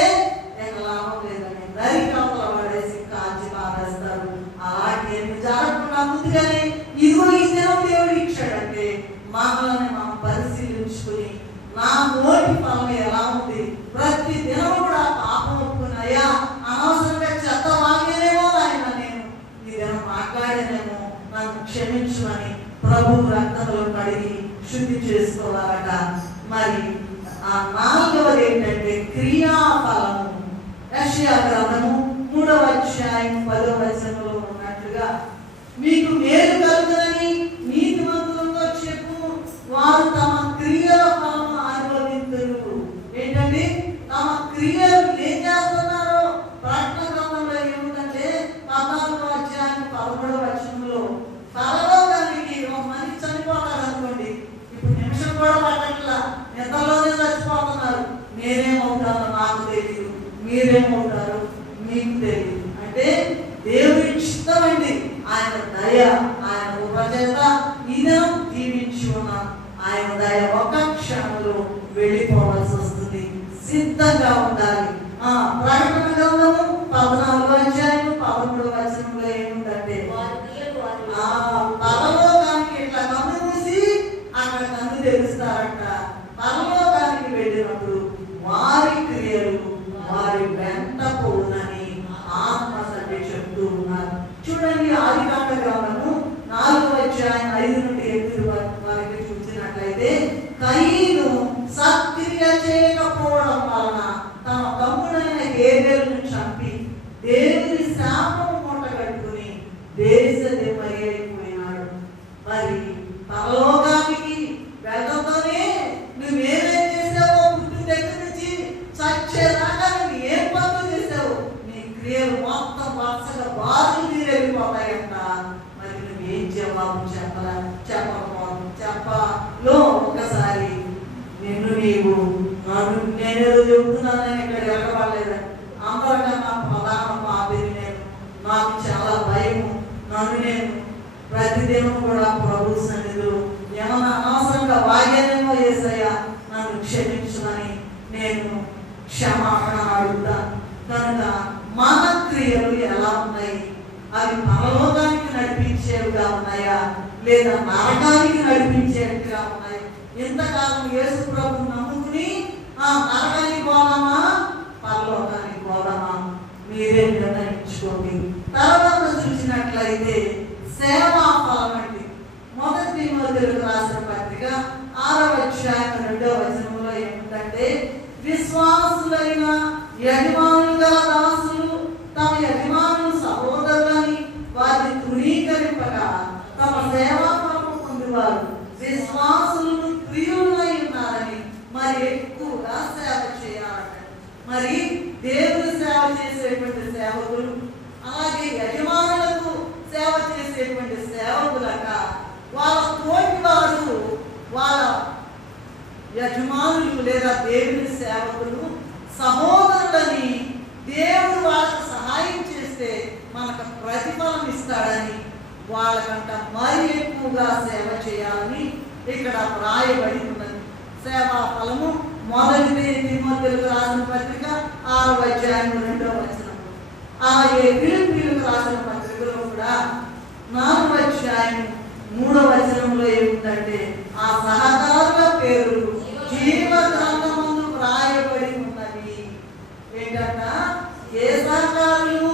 నేను లాభం లేదని నరికి అవతల పడేసి కాల్చి పారేస్తారు. అలాంటి ఏమి జరగకుండా ముందుగానే ఇదిగో ఈ దినం దేవుడు ఇచ్చాడంటే మనల్ని మనం పరిశీలించుకుని నా నోటి ఫలం ఎలా ఉంది, ప్రతి దినం కూడా పాపం ఒప్పుకున్నాయా, అనవసరంగా చెత్త వాగేనేమో ఆయన, నేను ఈ దినం మాట్లాడేనేమో, నన్ను క్షమించమని ప్రభు రక్తంలో కడిగి శుద్ధి చేసుకోవాలట. మరి ఆ 4వది ఏంటంటే క్రియాఫలము. యెషయా గ్రంథము 3వ అధ్యాయం 10వ వచనంలో ఉన్నట్లుగా, మీకు మేలు కలుగునని నీతిమంతులతో చెప్పు, వారు తమ క్రియల ఫలము అనుభవింతురు. ఏంటంటే తమ క్రియలు ఏం చేస్తున్నారో ప్రకటన గ్రంథంలో ఏముందంటే 14వ అధ్యాయం 13వ వచనంలో, పరలోకానికి ఒక మనిషి చనిపోతాడు అనుకోండి, ఇప్పుడు నిమిషం కూడా పట్టట్లేదు రావట్లా, నిద్రలోనే చచ్చిపోతున్నారు. నేనేమవుతానో నాకు తెలియదు, మీరేమవుతారు మీకు తెలియదు. అంటే దేవుడి ఇష్టం అండి. ఆయన దయ, ఆయన ఉపచేత ఇదం జీవించి ఉన్నాం. ఆయన దయ ఒక క్షణంలో వెళ్ళిపోవాల్సి వస్తుంది. సిద్ధంగా ఉండాలి. ప్రకటన గ్రంథము 14వ అధ్యాయం 13వ వచనంలో ఏముందంటే, పరలోకానికి ఇట్లా కన్ను మూసి అక్కడ కన్ను తెరుస్తారంట. పరలోకానికి వెళ్ళినప్పుడు వారి క్రియలు వారి వెంట పోనని ఆత్మ తండ్రి చెప్తూ ఉన్నారు. చూడండి, ఆదికాండ గ్రంథము 4వ అధ్యాయం 5 నుండి 8 వరకు చూసినట్లయితే, కయీను సత్క్రియ చేయకపోవడం వలన తన తమ్ముడైన హేబెలును చంపి దేవుని శాపము మూటగట్టుకుని దేశదిమ్మరైపోయినాడు. మరి పరలోకానికి వెళ్ళడంతోనే నువ్వేమేం చేసావో, పుట్టిన దగ్గర నుంచి చచ్చేదాకా నువ్వు ఏం పనులు చేసావు, నీ క్రియలు మొత్తం వరుసగా బాధలు తీరెళ్ళిపోతాయంట. మరి నువ్వేం జవాబు చెప్పలో ఒకసారి నిన్ను నీవు నేనేదో చెబుతున్నానని ఇక్కడ ఎరగబడలేదని, అందరికన్నా ప్రధాన పాపిని నేను, నాకు చాలా భయము, నన్ను నేను ప్రతిదినం కూడా ప్రభు సన్నిధిలో ఏమన్నా అనవసరంగా వాగ్యానేమో యేసయ్యా నన్ను క్షమించమని నేను క్షమాపణ అడుగుతాను. కనుక మన క్రియలు ఎలా ఉన్నాయి? అవి పరలోకానికి నడిపించేవిగా ఉన్నాయా లేదా నరకానికి నడిపించేవిగా ఉన్నాయి? ఇంతకాలం యేసు ప్రభు నమ్ముకుని నరకానికి పోదామా పరలోకానికి పోదామా మీరే నిర్ణయించుకోండి. తర్వాత చూసినట్లయితే సేవా ఫలం అండి. మొదటి తిమోథెయులకు రాసిన పత్రిక 6వ అధ్యాయం 2వ వచనంలో ఏమిటంటే, విశ్వాసులైన యజమానులు గల దాసులు తమ యజమానులు సహోదరులని వారిని తృణీకరింపగా తమ సేవా ఫలము పొందేవారు విశ్వాసులను ప్రియులై ఉన్నారని మరి ఎక్కువగా సేవ చేయాలట. మరి దేవుని సేవ చేసేటువంటి సేవకులు, అలాగే యజమానులకు సేవ చేసేటువంటి సేవకులక వాళ్ళ తోటి వారు, వాళ్ళ యజమానులు లేదా దేవుని సేవకులు సహోదరులని దేవుడు వాళ్ళకు సహాయం చేస్తే మనకు ప్రతిఫలం ఇస్తాడని, వాళ్ళకంట మరి ఎక్కువగా సేవ చేయాలని ఇక్కడ రాయబడి ఉన్నది. సేవా ఫలము మొదటి తిమోథెయులకు రాసిన పత్రిక 6వ అధ్యాయం 2వ వచనం. అలాగే ఫిలిప్పీయులకు రాసిన పత్రికలో కూడా 4వ అధ్యాయం 3వ వచనంలో ఏముందంటే, ఆ సహకారుల పేరు జీవ గ్రంథమందు రాయబడి ఉన్నది. ఏంటంట, ఏ సహకారులు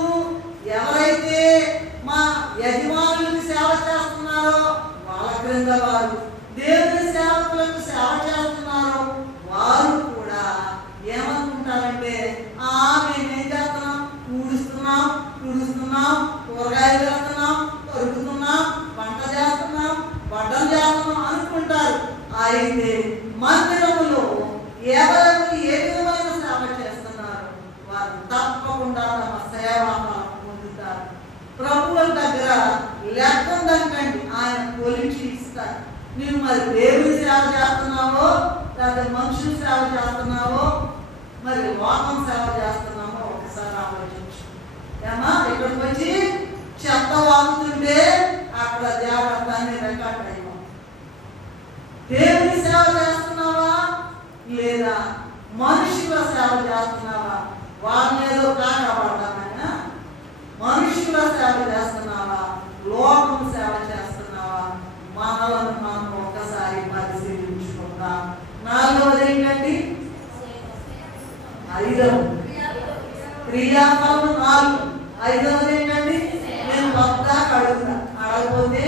ఎవరైతే మా యజమానులకు సేవ చేస్తున్నారో వాళ్ళ క్రింద వారు, దేవుని సేవకులకు సేవ చేస్తున్నారో వారు కూడా ఏమనుకుంటారంటే, మేమేం చేస్తున్నాం, తుడుస్తున్నాం, కూరగాయలు వేస్తున్నాం, కొరుకుతున్నాం, వంట చేస్తున్నాం, వడ్డం చేస్తున్నాం అనుకుంటారు. అయితే మందిరములో ఎవరెవరు ఏ విధమైన సేవ చేస్తున్నారు వారు తప్పకుండా తమ సేవ పొందుతారు. ప్రభువుల దగ్గర లెక్క ఉందంటండి, ఆయన కొలిచి ఇస్తారు. నువ్వు మరి దేవుని సేవ చేస్తున్నావో లేదా మనుషులు సేవ చేస్తున్నావో మరి లోకం సేవ చేస్తున్నామో ఒకసారి ఆలోచించు. ఏమా ఇక్కడికి వచ్చి చెత్త వాగుతుంటే అక్కడ జాగ్రత్తని రికార్డ్ అయ్యాం. దేవుని సేవ చేస్తున్నావా లేదా మనుషుల సేవ చేస్తున్నావా? వాళ్ళని ఏదో కాకపడతామైనా మనుషుల సేవ చేస్తున్నావా, లోకం సేవ చేస్తున్నావా? మనలను మనం ఒక్కసారి పరిశీలించుకుందాం. 4వది ఏంటండి? 5వ క్రియాఫలం 4. 5వది ఏంటండి? నేను వద్దా అడుగుతా, అడగపోతే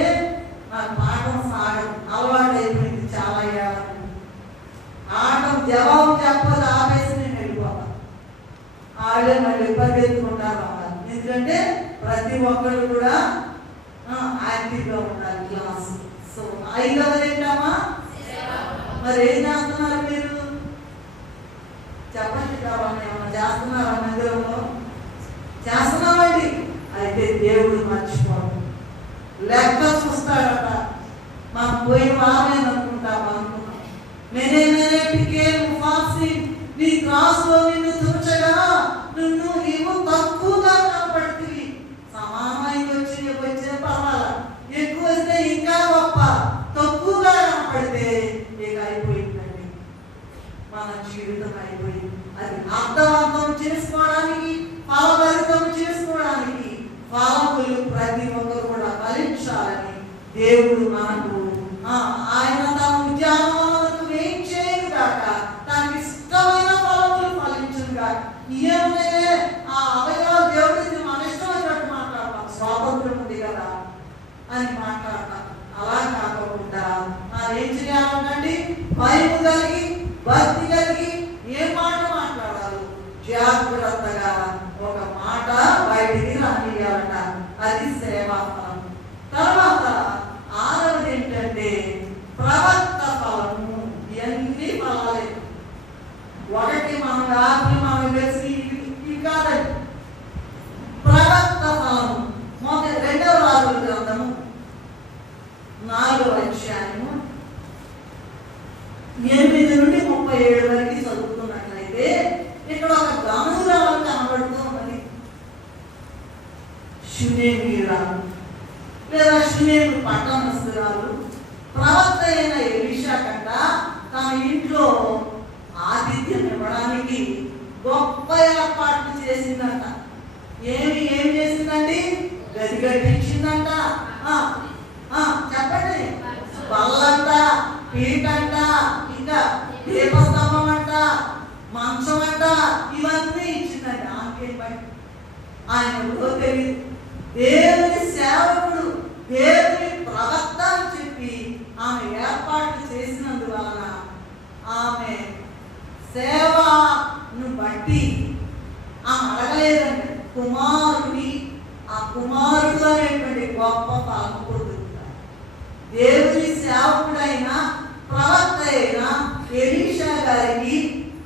నాకు పాఠం సాగదు. అలవాటు అయిపోయింది చాలా ఏళ్ళ. ఆటం జవాబు చెప్పదు, ఆపేసి నేను వెళ్ళిపోతాను. వాళ్ళే మళ్ళీ పరిగెత్తుకుంటారు అన్నారు. ఎందుకంటే ప్రతి ఒక్కళ్ళు కూడా యాక్టివ్గా ఉండాలి క్లాస్. సో 5వది ఏంటమ్మా? మరి ఏం చేస్తున్నారు మీరు? చెప్పండి. కావాలి ఏమన్నా చేస్తున్నారా? మందిరంలో చేస్తున్నామండి. అయితే దేవుడు మర్చిపోడు, లెక్క చూస్తాడట. మనం పోయి వారేననుకుంటాం అనుకున్నాం. నేనేమే త్రాసులో నిన్ను తుచగా నీవు తక్కువగా కనపడుతుంది. సమానమైన వచ్చిన పర్వాలా, ఎక్కువ వస్తే ఇంకా గొప్ప, తక్కువగా కనపడితే ఇక అయిపోయిందండి, మన జీవితం అయిపోయింది. అది అర్థవంతం చేసుకోవడానికి, ఫలభరితం చేసుకోవడానికి, ఫలములు ప్రతి ఒక్కరు కూడా ఫలించాలని దేవుడు మనకు ఆయన తన ఉద్యానవనములకు వేయించేయను గాక, తనకి ఇష్టమైన ఫలములు ఫలించును గాక. ఏమైనా ఆ అవయవాలు దేవుడికి మన ఇష్టం వచ్చినట్టు మాట్లాడతాం, స్వాతంత్రం ఉంది కదా అని మాట్లాడతాం. అలా కాకుండా ఏం చేయాలంటే భయము కలిగి, భక్తి కలిగి ఏ మాట మాట్లాడాలి, జాగ్రత్తగా ఒక మాట బయటికి రానియాలట. అది సేవా ఫలం. తర్వాత ఆరవది ఏంటంటే ప్రవక్త ఫలము. ఇవన్నీ ఫలాలే. ఒకటి మనం రాత్రి మనం వేసి ఇవి కాదండి. ప్రవక్త ఫలము మొదటి 2వ రాజుల గ్రంథము 4వ అధ్యాయము 8 నుండి 37 వరకు చదువుతున్నట్లయితే ఇక్కడ ఒక గమనురాలు కనబడుతూ ఉన్నది. షునేమీరాలు లేదా షునేము పట్టణస్థురాలు ప్రవక్త అయిన ఎలీషా కంట తన ఇంట్లో ఆతిథ్యం ఇవ్వడానికి గొప్ప ఏర్పాట్లు చేసిందంట. ఏం చేసిందండి? గది కట్టించిందంట. చెప్పండి. బల్లంట, పీటంట, ఇంకా దీపస్తంభం అంట, మంచం అంట, ఇవన్నీ ఇచ్చిందంట. ఆమెకేం బట్టి ఆయన తెలియదు. దేవుని సేవకుడు, దేవుని ప్రవక్త అని చెప్పి ఆమె ఏర్పాట్లు చేసినందువలన ఆమె సేవను బట్టి ఆమె అడగలేదండి. ఆ కుమారుడు అనేటువంటి గొప్ప ఫలం పొందుతారు. దేవుని సేవకుడైన ప్రవక్త అయిన ఎలీషా గారికి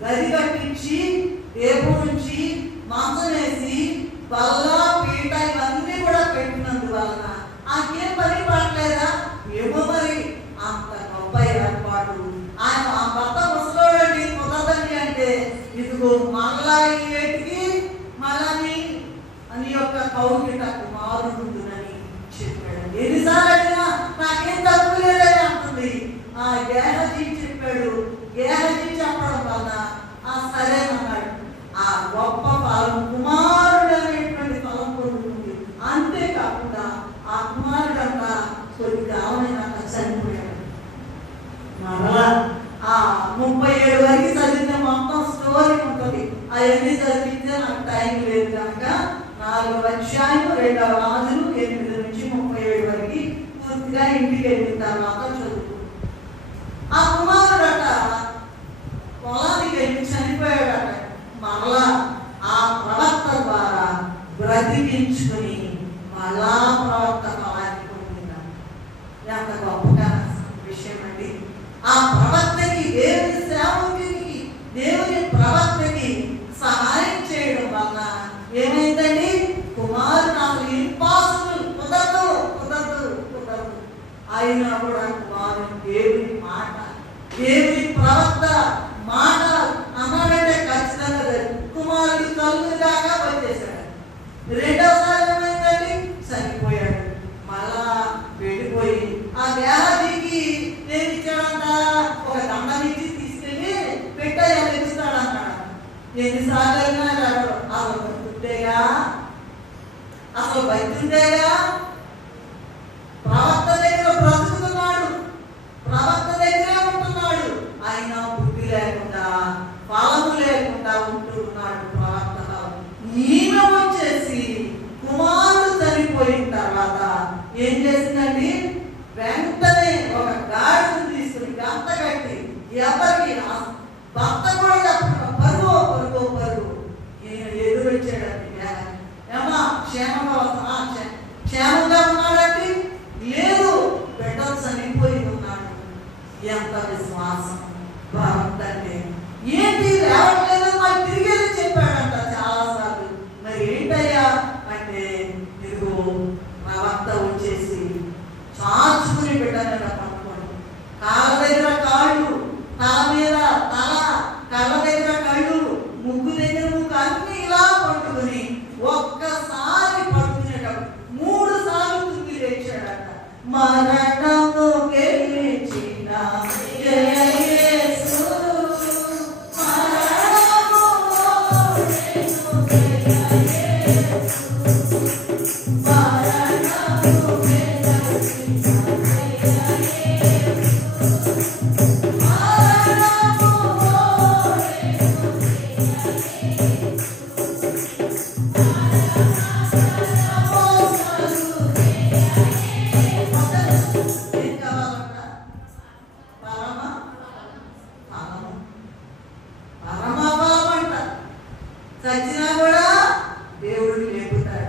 గది కట్టించి, దేవుడి నుంచి మంచం వేసి, బల్ల, పీట ఇవన్నీ కూడా పెట్టినందువలన ఆకేం పని పడలేదా ఏమో మరి, అంత గొప్ప ఏర్పాటు. ఆయన ఆ భర్త ముసలోడండి, కుదరదండి అంటే ఇదిగో మళ్ళా ఈ వేటికి మళ్ళా అని యొక్క కౌగిట కుమారుడు ఉంటుందని చెప్పాడు. ఎన్నిసార్లు అడిగినా నాకేం తప్పు లేదని అంటుంది. ఆ గేహజీ చెప్పాడు. గేహజీ చెప్పడం వలన సరేనన్నాడు. ఆ గొప్ప ఫలం కుమారుడు అనేటువంటి ఫలం పొందుతుంది. అంతేకాకుండా ఆ కుమారుడు అంట కొద్ది కాలమైనాక చనిపోయాడు. మరలా ఆ 37 వరకు చదివితే మొత్తం స్టోరీ ఉంటుంది. అవన్నీ చదివితే నాకు టైం లేదు కనుక 4వ అధ్యాయం 2వ రాజులు 8 నుంచి 37 వరకు పూర్తిగా ఇంటికి వెళ్ళిన తర్వాత చదువు. ఆ కుమారుడట పొలానికి వెళ్ళి చనిపోయాడట. మరలా ఆ ప్రవక్త ద్వారా బ్రతికించుకుని మళ్ళా ప్రవక్త ఫలాన్ని పొందింది. ఎంత గొప్ప విషయం అండి. ఆ ప్రవక్తకి, దేవుని సేవకునికి, దేవుని ప్రవక్తకి సహాయం చేయడం వల్ల ఏమైందండి? కుమారుడు అసలు ఇంపాసిబుల్, కుదరదు అయినా కూడా కుమారుడు దేవుని మాట, దేవుని ప్రవక్త మాట అన్నాడంటే ఖచ్చితంగా కుమారుడు కళ్ళు దాకా వచ్చేసాడు. 2వసారి ఏమైందండి? చనిపోయాడు. మళ్ళా వెళ్ళిపోయి ఆ గేహజీకి ఏమి ఇచ్చాడంట? ఒక దండం ఇచ్చి తీసుకెళ్ళి పెట్టాయా తెలుస్తాడన్నాడు. ఎన్నిసార్లు అయినా అసలు బతుకుంటేగా, అసలు బతుకుంటేగా ప్రవక్త దగ్గర బ్రతుకుతున్నాడు, ప్రవక్త దగ్గరే ఉంటున్నాడు. అయినా బుద్ధి లేకుండా, ఫలము లేకుండా ఉంటున్నాడు ప్రవక్త. ఈమె వచ్చేసి కుమారుడు చనిపోయిన తర్వాత ఏం చేసిందండి? వెంటనే ఒక గాడిని తీసుకుని గంత కట్టి, ఎవరికి భర్త కూడా చెప్పకుండా పరుగు ఈయన ఎదురొచ్చాడండి. ఏమా క్షేమంగా ఉన్నాడండి? లేదు, బిడ్డలు చనిపోయి ఉన్నాడు. ఎంత విశ్వాసం భక్త అంటే! ఏంటి లేవట్లేదు మరి తిరిగేది చెప్పాడంట చాలాసార్లు. మరి ఏంటయ్యా అంటే ఇదిగో ప్రవక్త వచ్చేసి చాచుకుని బిడ్డ మీద పట్టుకోండి, కాళ్ళ దగ్గర కాళ్ళు, తల మీద తల, చచ్చినా కూడా దేవుడు లేపుతాడు.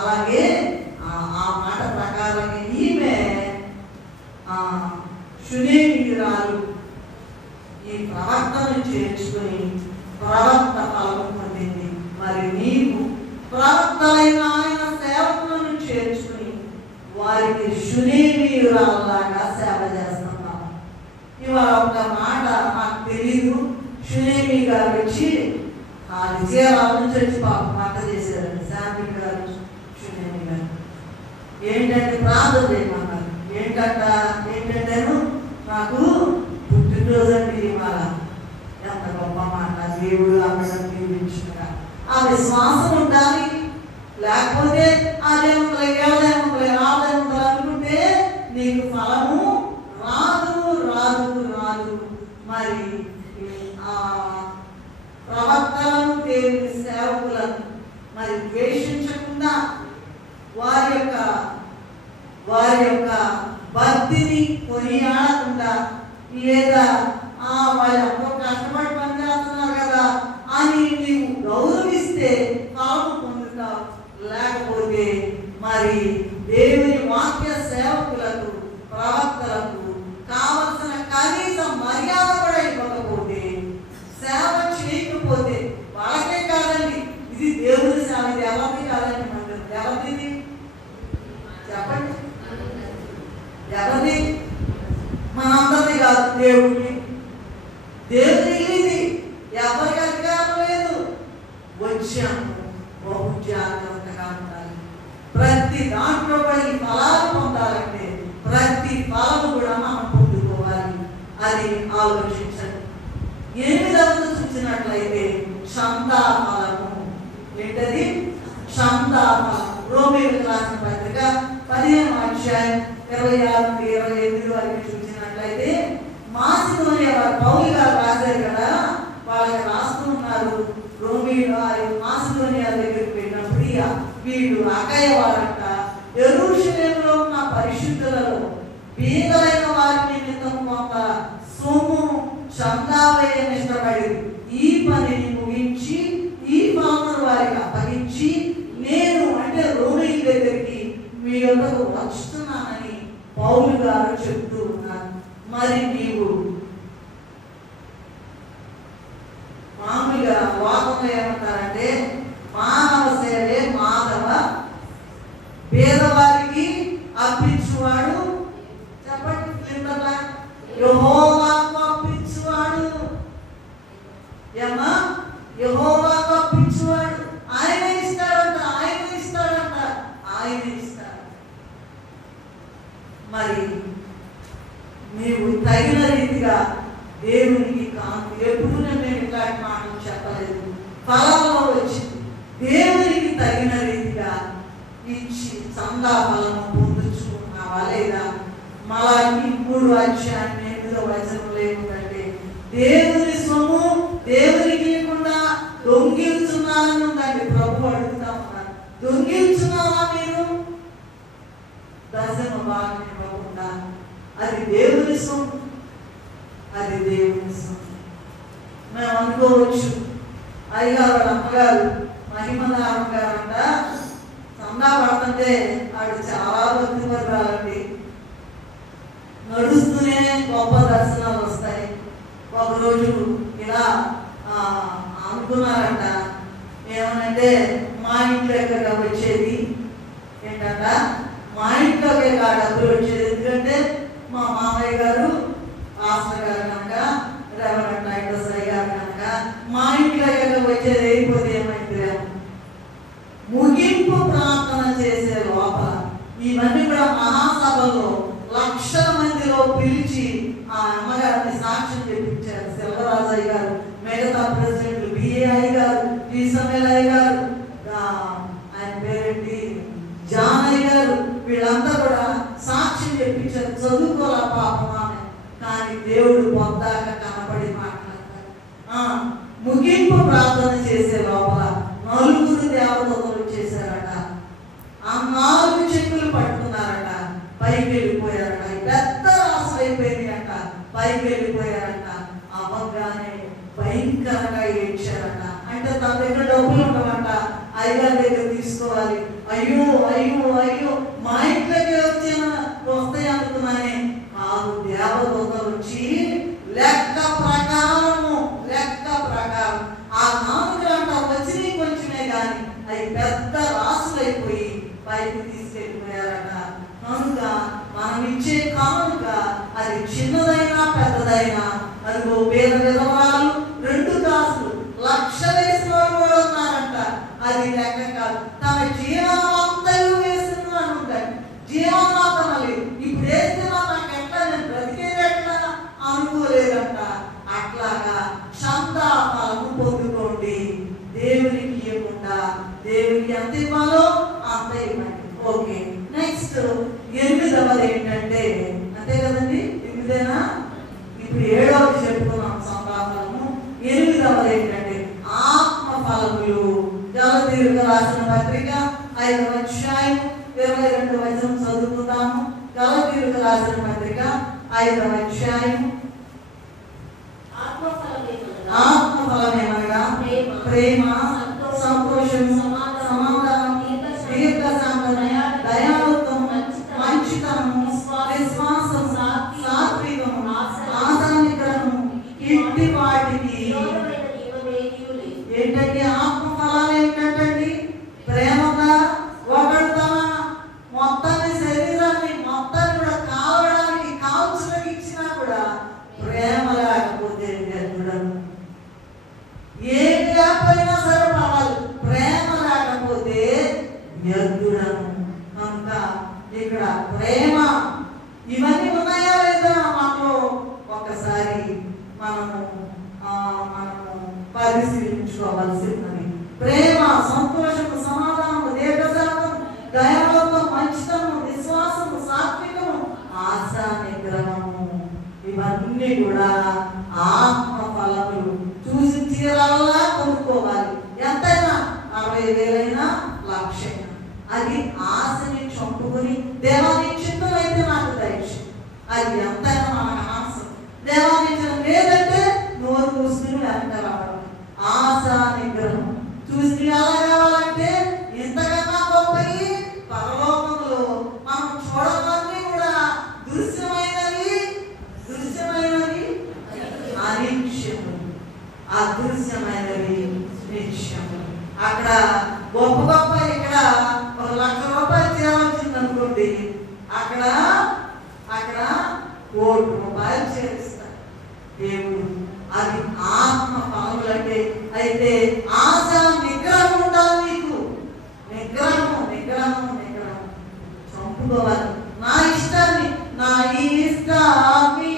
అలాగే ఆ మాట ప్రకారం ఈమె శునేమిరాలు ఈ ప్రవక్తను చేర్చుకుని ప్రవక్త ఫలం పొందింది. మరి నీవు ప్రవక్తలైన ఆయన సేవకులను చేర్చుకుని వారికి శునేమిరాల్లాగా సేవ చేస్తున్నాము. ఇవాళ ఒక మాట నాకు తెలీదు. శునేమి గారు వచ్చి విజయవాడ నుంచి వచ్చి మాట చేశారండి. శాంతి గారు శునేమి గారు ఏంటంటే ప్రార్థన చేయమన్నారు. ఏంటంటే నాకు పుట్టినరోజు అండి ఇవాళ. ఎంత గొప్ప మాట. దేవుడు అమ్మడం దీవించుగా ఆ విశ్వాసం ఉండాలి. లేకపోతే అదేముంది ఏదేముంది ఆదేముంది అనుకుంటే నీకు ఫలము రాదు రాదు రాదు. మరి ప్రవక్తలను దేవుని సేవకులను మరి ద్వేషించకుండా వారి యొక్క భక్తిని కొనియాడకుండా లేదా వాళ్ళు ఎంతో కష్టపడి పనిచేస్తున్నారు కదా అని నీవు గౌరవిస్తే ఫలము పొందుతావు. లేకపోతే మరి దేవుని వాక్య సేవకులకు ప్రవక్తలకు కావలసిన కనీస మర్యాద కూడా ఇవ్వకపోతే, సేవ చేయకపోతే వాళ్ళకే కాదండి, ఇది దేవుని సేవ. ఇది ఎవరిది కాదండి, మందిరం ఎవరిది చెప్పండి. ఎవరిది? మనందరిది కాదు, దేవుడికి. దేవుని ఇది ఎవరికి అధికారం లేదు. వచ్చాము బహు జాగ్రత్తగా ఉండాలి. ప్రతి దాంట్లో పడి ఫలాలు పొందాలంటే ప్రతి ఫలము కూడా మనం పొందుకోవాలి. అది ఆలోచించండి. 8వ చూసినట్లయితే చందా ఫలము. ఏంటది? చందా ఫలం. రోమీయులకు రాసిన పత్రిక 15వ అధ్యాయం 26-28 వరకు చూసినట్లయితే మాసిదోనియా పౌలు గారు రాశారు కదా, వాళ్ళకి రాస్తూ ఉన్నారు. రోమీయులు మాసిదోనియా దగ్గరికి వెళ్ళినప్పుడు వీళ్ళు అకయ వారంట యెరూషలేములో ఉన్న పరిశుద్ధులలో బీదలైన వారి నిమిత్తం కొంత సొమ్ము చందా వేయని ఇష్టపడి ఈ పనిని ముగించి ఈ ఫలమును వారికి అప్పగించి నేను అంటే రోమీయుల దగ్గరికి మీ యొద్దకు వస్తున్నానని పౌలు గారు చెప్తూ ఉన్నారు. మరి నీవు మామూలుగా లోకంలో ఏమంటారంటే మానవ సేవే మాధవ, పేదవారికి అర్పించువాడు. చెప్పండి, యెహోవాకు అర్పించువాడు. ఏమా? యెహోవాకు అర్పించువాడు. ఆయన ఇస్తాడంట, ఆయన ఇస్తాడంట, ఆయన ఇస్తాడు. మరి నీవు తగిన రీతిగా దేవునికి కాదు. ఎప్పుడు నేను ఇట్లాంటి మాటలు చెప్పలేదు. ఫలంలో వచ్చింది. దేవునికి తగిన రీతిగా ఇచ్చి చందా ఫలము పొందుచుకున్నావా లేదా? మలాకి 3వ అధ్యాయం 8వ వచనంలో ఏమిటంటే దేవుని సొమ్ము దేవునికి ఇవ్వకుండా దొంగిల్చున్నారని ఉందండి. ప్రభు అడుగుతా ఉన్నారు, దొంగిల్చున్నారా మీరు? దశమ భాగం ఇవ్వకుండా. అది దేవుని సొమ్ము, అది దేవుని సొమ్ము. మేము అనుకోవచ్చు, అయ్యగారు వాళ్ళ అమ్మగారు మహిమనారాయణ గారు అంట చందా పడుతుంటే ఆవిడ చాలా భక్తిపరురాలండి. నడుస్తూనే గొప్ప దర్శనాలు వస్తాయి. ఒకరోజు ఇలా అనుకున్నారంట, ఏమనంటే మా ఇంట్లోకి వచ్చేది ఏంటంట, మా ఇంట్లోకి డబ్బులు వచ్చేది. ఎందుకంటే మా మామయ్య గారు ఆస్టర్ గారు కనుక, రెవరెండ్ ఐటోసయ్య గారు కనుక మా ఇంట్లోకి వచ్చేది. అయిపోతే ఏమైతే ముగింపు ప్రార్థన చేసే లోపల ఇవన్నీ కూడా మహాసభలో లక్షల మందిలో పిలిచి ఆ అమ్మగారిని సాక్ష్యం చెప్పించారు. సెల్వరాజయ్య గారు, మిగతా ప్రెసిడెంట్లు బిఏఐ గారు, ఈసమేలయ్య గారు, ఆయన పేరేంటి జానయ్య గారు, వీళ్ళంతా కూడా సాక్ష్యం చెప్పించారు. చదువుకోలే పాపం ఆమె, కానీ దేవుడు పొద్దాక కనపడి మాట్లాడతారు. ముగింపు ప్రార్థన చేసే లోపల 4 దేవదూతలు వచ్చేసారట. ఆ 4 చెక్కులు పట్టుకున్నారట, పైకి వెళ్ళిపోయారట. పెద్ద రాసు అయిపోయిందంట, పైకి వెళ్ళిపోయారట. అవ్వగానే భయంకరంగా ఏడ్చారట. అంటే తన దగ్గర డబ్బులు ఉండవంట, అయ్యగారి దగ్గర తీసుకోవాలి. అయ్యో అయ్యో అయ్యో, మా ఇంట్లోకి వస్తాయి అనుకున్నానే. 4 దేవదూతలు వచ్చి లెక్క ప్రకారం ఆ 4 గంట వచ్చినాయి కొంచెమే కానీ అవి పెద్ద రాసులైపోయి పైకి తీసుకెళ్ళిపోయారట. కనుక మనం ఇచ్చే కానుక అది చిన్నదైనా పెద్దదైనా, అదిగో పేద విధవరాలు 2 కాసులు లక్షలు వేసిన వారు కూడా ఉన్నారంట. అది లెక్క కాదు. తన జీవనమంతయు వేసిన అని ఉంటాయి. జీవనమాత మళ్ళీ ఇప్పుడు వేస్తే నాకు ఎట్లా, నేను బ్రతికేది ఎట్లా అనుకోలేదంట. అట్లాగా చందా ఫలము పొందుకోండి. దేవునికి ఇవ్వకుండా దేవునికి ఎంత ఇవ్వాలో అంత ఇవ్వండి. ఓకే, నెక్స్ట్ 8వది ఏంటంటే, అంతే కదండి, 8ఏనా? ఇప్పుడు 7వది చెప్పుకున్నాం సంతాపము. 8వది ఏంటంటే ఆత్మ ఫలములు. గలతీయులకు రాసిన పత్రిక 5వ అధ్యాయం 22వ వచనం చదువుకుందాము. గలతీయులకు రాసిన పత్రిక 5వ అధ్యాయం. ఆత్మఫలమేమనగా ప్రేమ, సంతోషము, సమాధానం, దీర్ఘశాంతము, దయాళుత్వము, మంచితనము, విశ్వాసము, సాత్వికము, ఆశానిగ్రహము, ఇట్టి వాటికి ఏంటంటే ఆత్మఫలాలు ఏంటంటే ప్రేమగా ఒకడుతమా మొత్తాన్ని, శరీరాన్ని మొత్తాన్ని కూడా కావడానికి కాల్చడానికి ఇచ్చినా కూడా ప్రేమ లేకపోతే వ్యర్థుడను. ఏం లేకపోయినా సరే పర్వాలి, ప్రేమ లేకపోతే వ్యర్థుడను. కనుక ఇక్కడ ప్రేమ ఇవన్నీ ఉన్నాయా లేదా మనలో ఒకసారి మనము పరిశీలించుకోవాల్సి ఉన్నది. ప్రేమ, సంతోషము, సమాధానము, దీర్ఘశాంతం, దయాళుత్వం, మంచితనము, విశ్వాసము, సాత్వికము, ఆశా నిగ్రహము, ఇవన్నీ కూడా ఆత్మ ఫలములు. చూసి తీరాలా కొనుక్కోవాలి. ఎంతైనా 60,000 1,00,000. అది ఆశని చంపుకుని దేవాన్ని చిత్తమైతే నాకు దయచేయి, అది ఎంతైనా మనకు ఆశ. దేవాన్ని లేదంటే నోరు మూసుకుని వెంట రావడం. ఆశ నిగ్రహం. చూసి ఎలా కావాలంటే ఇంతకన్నా గొప్పవి పరలోకంలో మనం చూడవన్నీ కూడా దృశ్యమైనవి అనిత్యము, అదృశ్యమైనవి నిత్యము. అక్కడ గొప్ప ఇక్కడ 1,00,000 రూపాయలు చేయాల్సింది అనుకోండి, అక్కడ 1,00,00,000 రూపాయలు చేస్తారు దేవుడు. అది ఆత్మ ఫలములు అంటే. అయితే ఆశ నిగ్రహం ఉండాలి మీకు. నిగ్రహం చంపుకోవాలి. నా ఇష్టాన్ని, నా ఇష్టాన్ని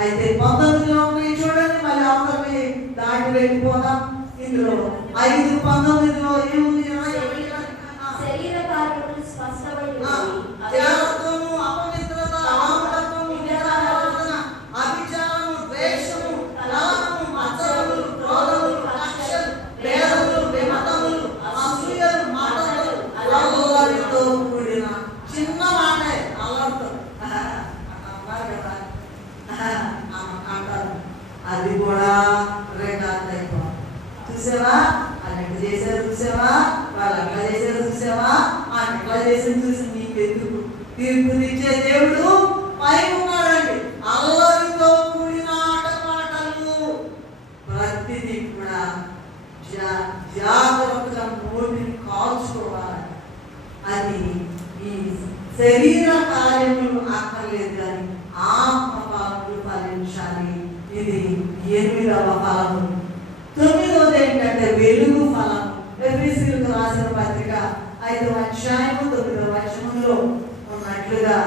అయితే 19లో ఉన్నాయి చూడండి. మళ్ళీ అవతలకి దాటి వెళ్ళిపోదాం. ఇందులో 5:19లో ఏముంది? శరీర కార్యములు స్పష్టమైనవి. జాగ్రత్తము, అపవిత్రత, అమాయకత్వము, వ్యభిచారము, ద్వేషము, కలహము, మత్సరము, అది కూడా రికార్డ్ అయిపోవాలి. చూసావా అది ఎట్లా చేశారు, చూసావా వాళ్ళు అట్లా చేశారు, చూసావా ఆయన ఎట్లా చేశారు చూసి నీకెందుకు? తీర్పునిచ్చే దేవుడు పై ఉన్నాడండి. అల్లరితో కూడిన ఆటపాటలు ప్రతిదీ కూడా జాగ్రత్తగా నోటిని కాల్చుకోవాలి. అది ఈ శరీర కార్యములు అక్కర్లేదు కానీ ఆత్మ ఫలములు ఫలించాలి. ఇది 8వ ఫలము. 9వది ఏంటంటే వెలుగు ఫలం. ఎఫెసీయులకు రాసిన పత్రిక 5వ అధ్యాయము 9వ వచనంలో ఉన్నట్లుగా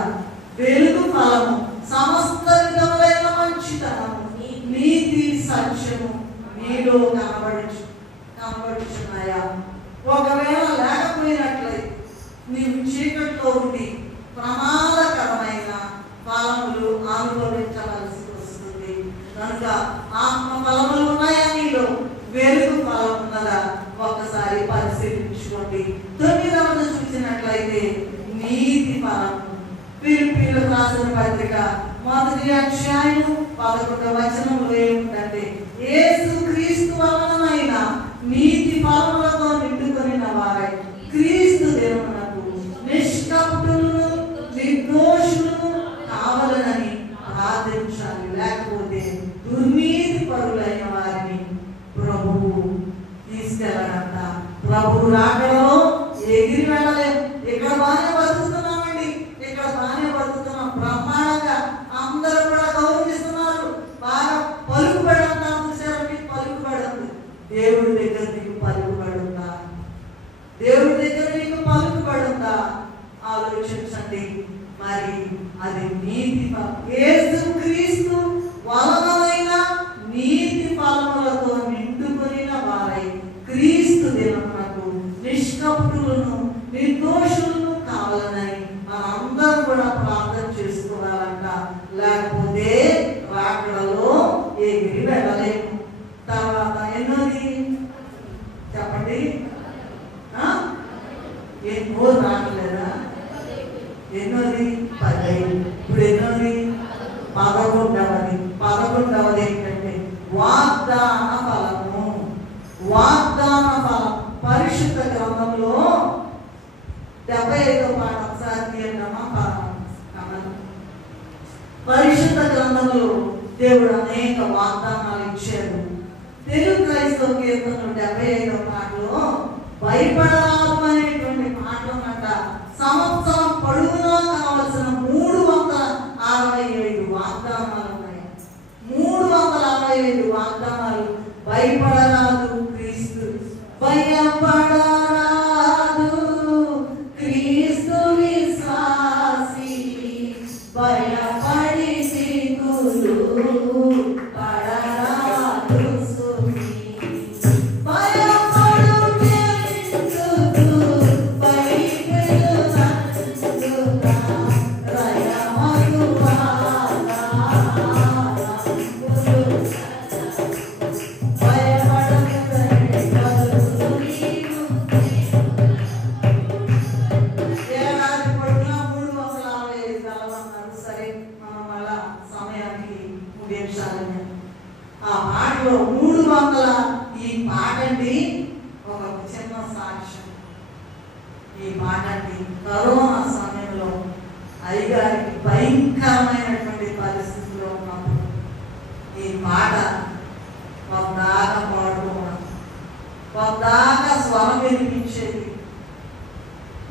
వెలుగు ఫలము సమస్త విధములైన మంచితనము, నీతి, సత్యము నీలో కనబడుచున్నాయా? ఒకవేళ లేకపోయినట్లయితే నీవు చీకట్లో ఉండి ప్రమాదకరమైన ఫలములు అనుభవించవలసి వస్తుంది. కనుక ఆత్మ ఫలములు ఉన్నాయా నీలో? వెలుగు ఫలం ఉన్నదా? ఒక్కసారి పరిశీలించుకోండి. 9వది చూసినట్లయితే నీతి ఫలము. ఫిలిప్పీయులకు రాసిన పత్రిక 1వ అధ్యాయము 11వ వచనంలో ఏముందంటే యేసు క్రీస్తు వలనైన నీతి ఫలములతో నిండుకొనిన వారై క్రీస్తు దేవునకు నిష్కపటులను నిర్దోషులను కావాలనని ప్రార్థించాలి. లేకపోతే దుర్నీతి పరులైన వారిని ప్రభువు తీసుకెళ్ళడంట. ప్రభువు రాకడలో ఎగిరి వెళ్ళలేము. ఇక్కడ బాగానే బతుకుతున్నామండి, ఇక్కడ బాగానే బతుకుతున్నాం, బ్రహ్మాండంగా అందరూ కూడా గౌరవిస్తున్నారు, బాగా పలుకుబడి అంటారు. చూసారండి, పలుకుబడి ఉంది. దేవుడి దగ్గర నీకు పలుకుబడి ఉందా? దేవుడి దగ్గర నీకు పలుకుబడి ఉందా? ఆలోచించండి. మరి అది నీతి ఫలం. యేసు క్రీస్తు వలనైన నీతి ఫలములతో నిండుకొనిన వారై క్రీస్తు దినమునకు నిష్కపటులను నిర్దోషులను కావాలని మనందరం కూడా ప్రార్థన చేసుకోవాలంట. లేకపోతే రాకడలో ఎగిరి వెళ్ళలేము. తర్వాత ఎన్నోది చెప్పండి? ఎన్నో రాకలేదా? ఎన్నోది? 10. ఇప్పుడు ఎన్నోది? 11వది. 11వది ఏంటంటే వాగ్దాన ఫలము. వాగ్దాన ఫలం పరిశుద్ధ గ్రంథంలో 75వ పాఠం ఒకసారి తీయండమ్మా. పరిశుద్ధ గ్రంథంలో దేవుడు అనేక వాగ్దానాలు ఇచ్చాడు. తెలుగు క్రైస్తవ కీర్తనలు 75వ పాటలో భయపడరాదు అనేటువంటి మాట ఉన్నట. సంవత్సరం పొడుగునా కావలసిన 365 వాగ్దానాలు ఉన్నాయి. 365 వాగ్దానాలు. భయపడరాదు క్రీస్తు, భయపడరాదు క్రీస్తు విశ్వాసి, భయపడి దిగులు పడరాదు సుఖి, భయపడు ఎందుకు భయపెడునందున రయమగువాగా ఆ పాటలో 300 ఈ పాటండి ఒక చిన్న సాక్ష్యం. ఈ పాటండి కరోనా సమయంలో అయ్యగారికి భయంకరమైనటువంటి పరిస్థితుల్లో ఉన్నప్పుడు ఈ పాట కొందాక పాడుకున్నాం, కొందాక స్వరం వినిపించేది.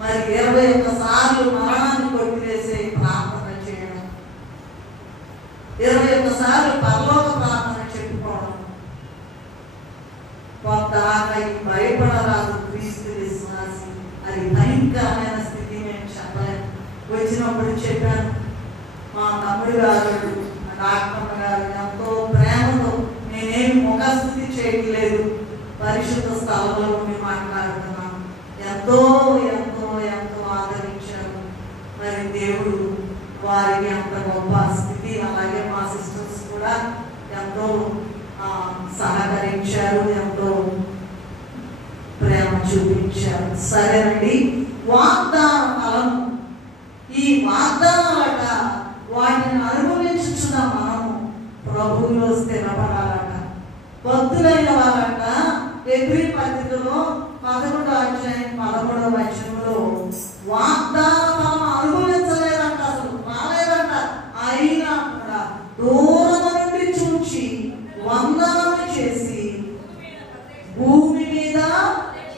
మరి 21 సార్లు మరణాన్ని కొట్టివేసే ప్రార్థన చేయడం, 21 సార్లు పరలోక ప్రార్థన చెప్పుకోవడం. కొందాక ఈ భయపడరాదు క్రీస్తు విశ్వాసి, అది భయంకరమైన స్థితి. మేము చెప్పలేము. వచ్చినప్పుడు చెప్పాను, మా తమ్ముడు గారు డాక్టర్ గారు ఎంతో ప్రేమతో, నేనేమి ముఖస్థుతి చేయట్లేదు, పరిశుద్ధ స్థలంలో ఉండి మాట్లాడుతున్నాను, ఎంతో ఎంతో ఎంతో ఆదరించారు. మరి దేవుడు వారికి అంత గొప్ప స్థితి, అలాగే మా సిస్టర్స్ కూడా ఎంతో సహకరించారు, ఎంతో ప్రేమ చూపించారు. సరేనండి, వాగ్దాన ఫలం. ఈ వాగ్దానాలట వాటిని అనుభవించుచున్న మనము ప్రభువులో స్థిరపడాలి. భక్తులైన వారంట ఎబ్రీ పత్రికలో 11వ అధ్యాయం 13వ వచనంలో వాగ్దాన ఫలం అనుభవించలేదంట, అసలు రాలేదంట. అయినా కూడా దూరం నుండి చూచి వందనము చేసి భూమి మీద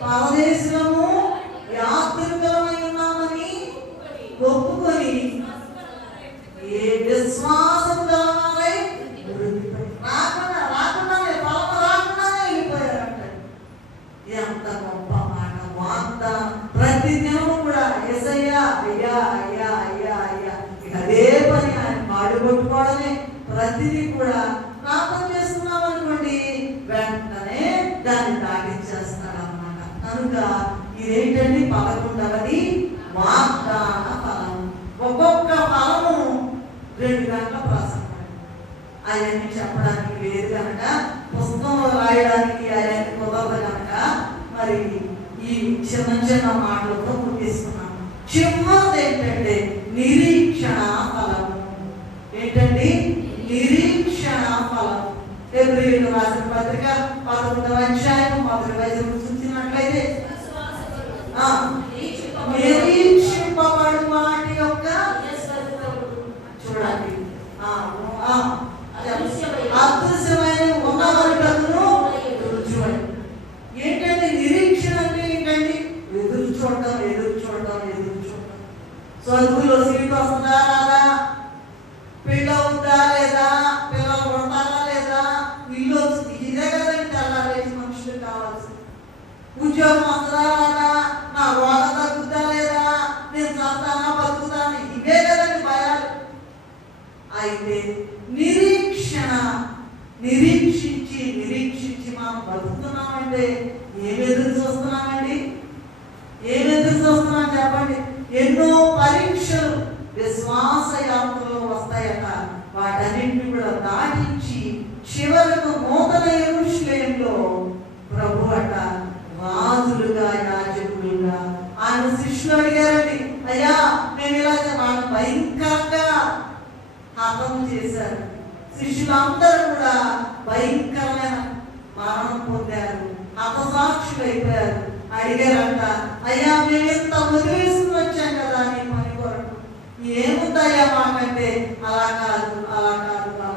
పరదేశము యాత్రికులమై ఉన్నామని ఒప్పుకొని ఏ విశ్వాసం గలవారై రాకుండానే ఫలం రాకుండానే వెళ్ళిపోయారంట. ఎంత గొప్ప మాట! వాగ్దానం ప్రతి దినము కూడా యేసయ్యా అయ్యా అయ్యా అయ్యా అయ్యా ఇక అదే పని ఆయన పాడుకొట్టుకోవడమే. ప్రతిదీ కూడా ప్రార్థన చేస్తున్నాం అనుకోండి, వెంటనే దాన్ని దాటించేస్తాడు అన్నమాట. కనుక ఇదేంటండి 11వది వాగ్దాన ఫలం. ఒక్కొక్క ఫలము 2 గంటల ప్రసంగం. అవన్నీ చెప్పడానికి లేదు కనుక, పుస్తకంలో రాయడానికి అవన్నీ కుదరదు కనుక మరి ఈ చిన్న చిన్న మాటలతో ముగిస్తున్నాను. చివరిది ఏంటంటే నిరీక్షణ ఫలము. ఏంటండి? నిరీక్షణ ఫలం. ఎబ్రీయులకు రాసిన పత్రిక 11వ అధ్యాయం 1వ వచనం చూసినట్లయితే నిరీక్షింపబడు వాటి యొక్క చూడండి అదృశ్యమైన ఉన్నవరుటను రుజువై. ఏంటంటే నిరీక్షణ అంటే ఏంటండి? ఎదురు చూడటం ఎదురు చూడటం ఎదురు చూడటం. చదువులో సీట్ వస్తుందా రాదా, పెళ్ళి అవుతుందా లేదా, పిల్లలు కొడతారా లేదా, ఇల్లు వస్తుంది. ఇదే కదండి తెల్లారేసి మనుషులు కావాల్సింది. ఉద్యోగం వస్తుందా రాదా, నా రోగ తగ్గుతా లేదా, నేను చస్తానా బతుకుతాను, ఇవే కదండి భయాలు. అయితే నిరీక్షణ నిరీక్షించి నిరీక్షించి మనం బతుకుతున్నామంటే ఏమి ఎదురు చూస్తున్నామండి? ఏమి ఎదురు చూస్తున్నాం చెప్పండి? ఎన్నో పరీక్షలు విశ్వాస యాత్రలో వస్తాయట. వాటన్నింటినీ కూడా దాటించి చివరకు నూతన యెరూషలేములో ప్రభు అట రాజులుగా యాజకులుగా ఆయన శిష్యులు అడిగారండి, అయ్యా మేము ఇలా వాళ్ళు భయంకరంగా హతం చేశారు. శిష్యులందరూ కూడా భయంకరమైన మరణం పొందారు, హతసాక్షులు అయిపోయారు. అడిగారంట, అయ్యా మేము ఎంత వదిలేసుకుని వచ్చాం కదా నీ పని కొరకు, ఏముందయ్యా మాకంటే? అలా కాదు అలా కాదు అలా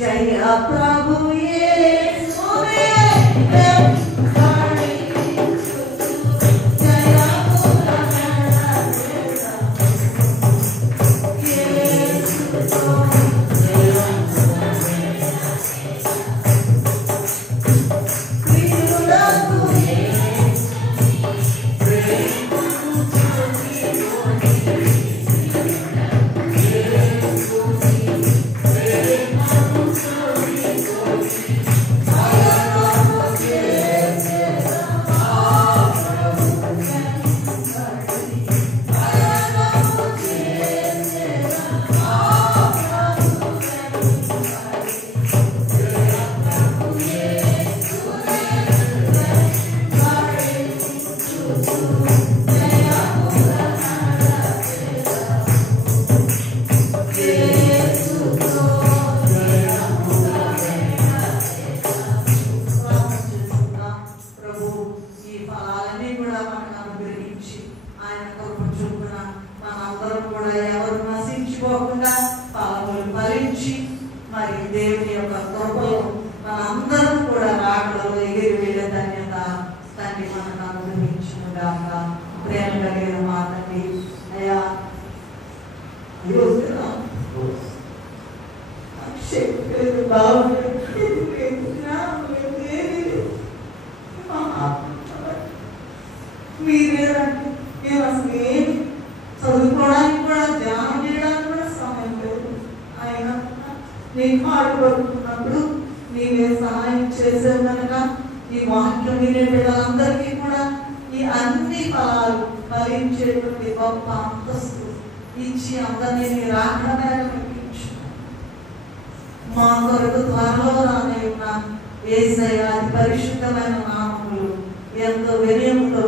జయ ప్రభు యేసు దేవుని యొక్క కృపలో మనందరం కూడా రాకడలో ఎగిరి వెళ్ళే ధన్యత తండ్రి మనకు అనుగ్రహించును గాక. ప్రేమ కలిగిన మా తండ్రి అయ్యా మీరేనంటే మేము అసలు ఏమి చదువుకోవడానికి కూడా ధ్యానం చేయడానికి కూడా సమయం లేదు. ఆయన నీకు ఆడుకుంటున్నప్పుడు నీవే సహాయం చేసావు కనుక ఈ వాక్యం వినే బిడ్డలందరికీ కూడా ఈ అన్ని ఫలాలు ఫలించేటువంటి గొప్ప అంతస్తు ఇచ్చి అందరినీ మీరు ఆగ్రహంగా మా కొరకు త్వరలో రానే ఉన్న యేసయ్య అతి పరిశుద్ధమైన నామములు ఎంతో వినయముతో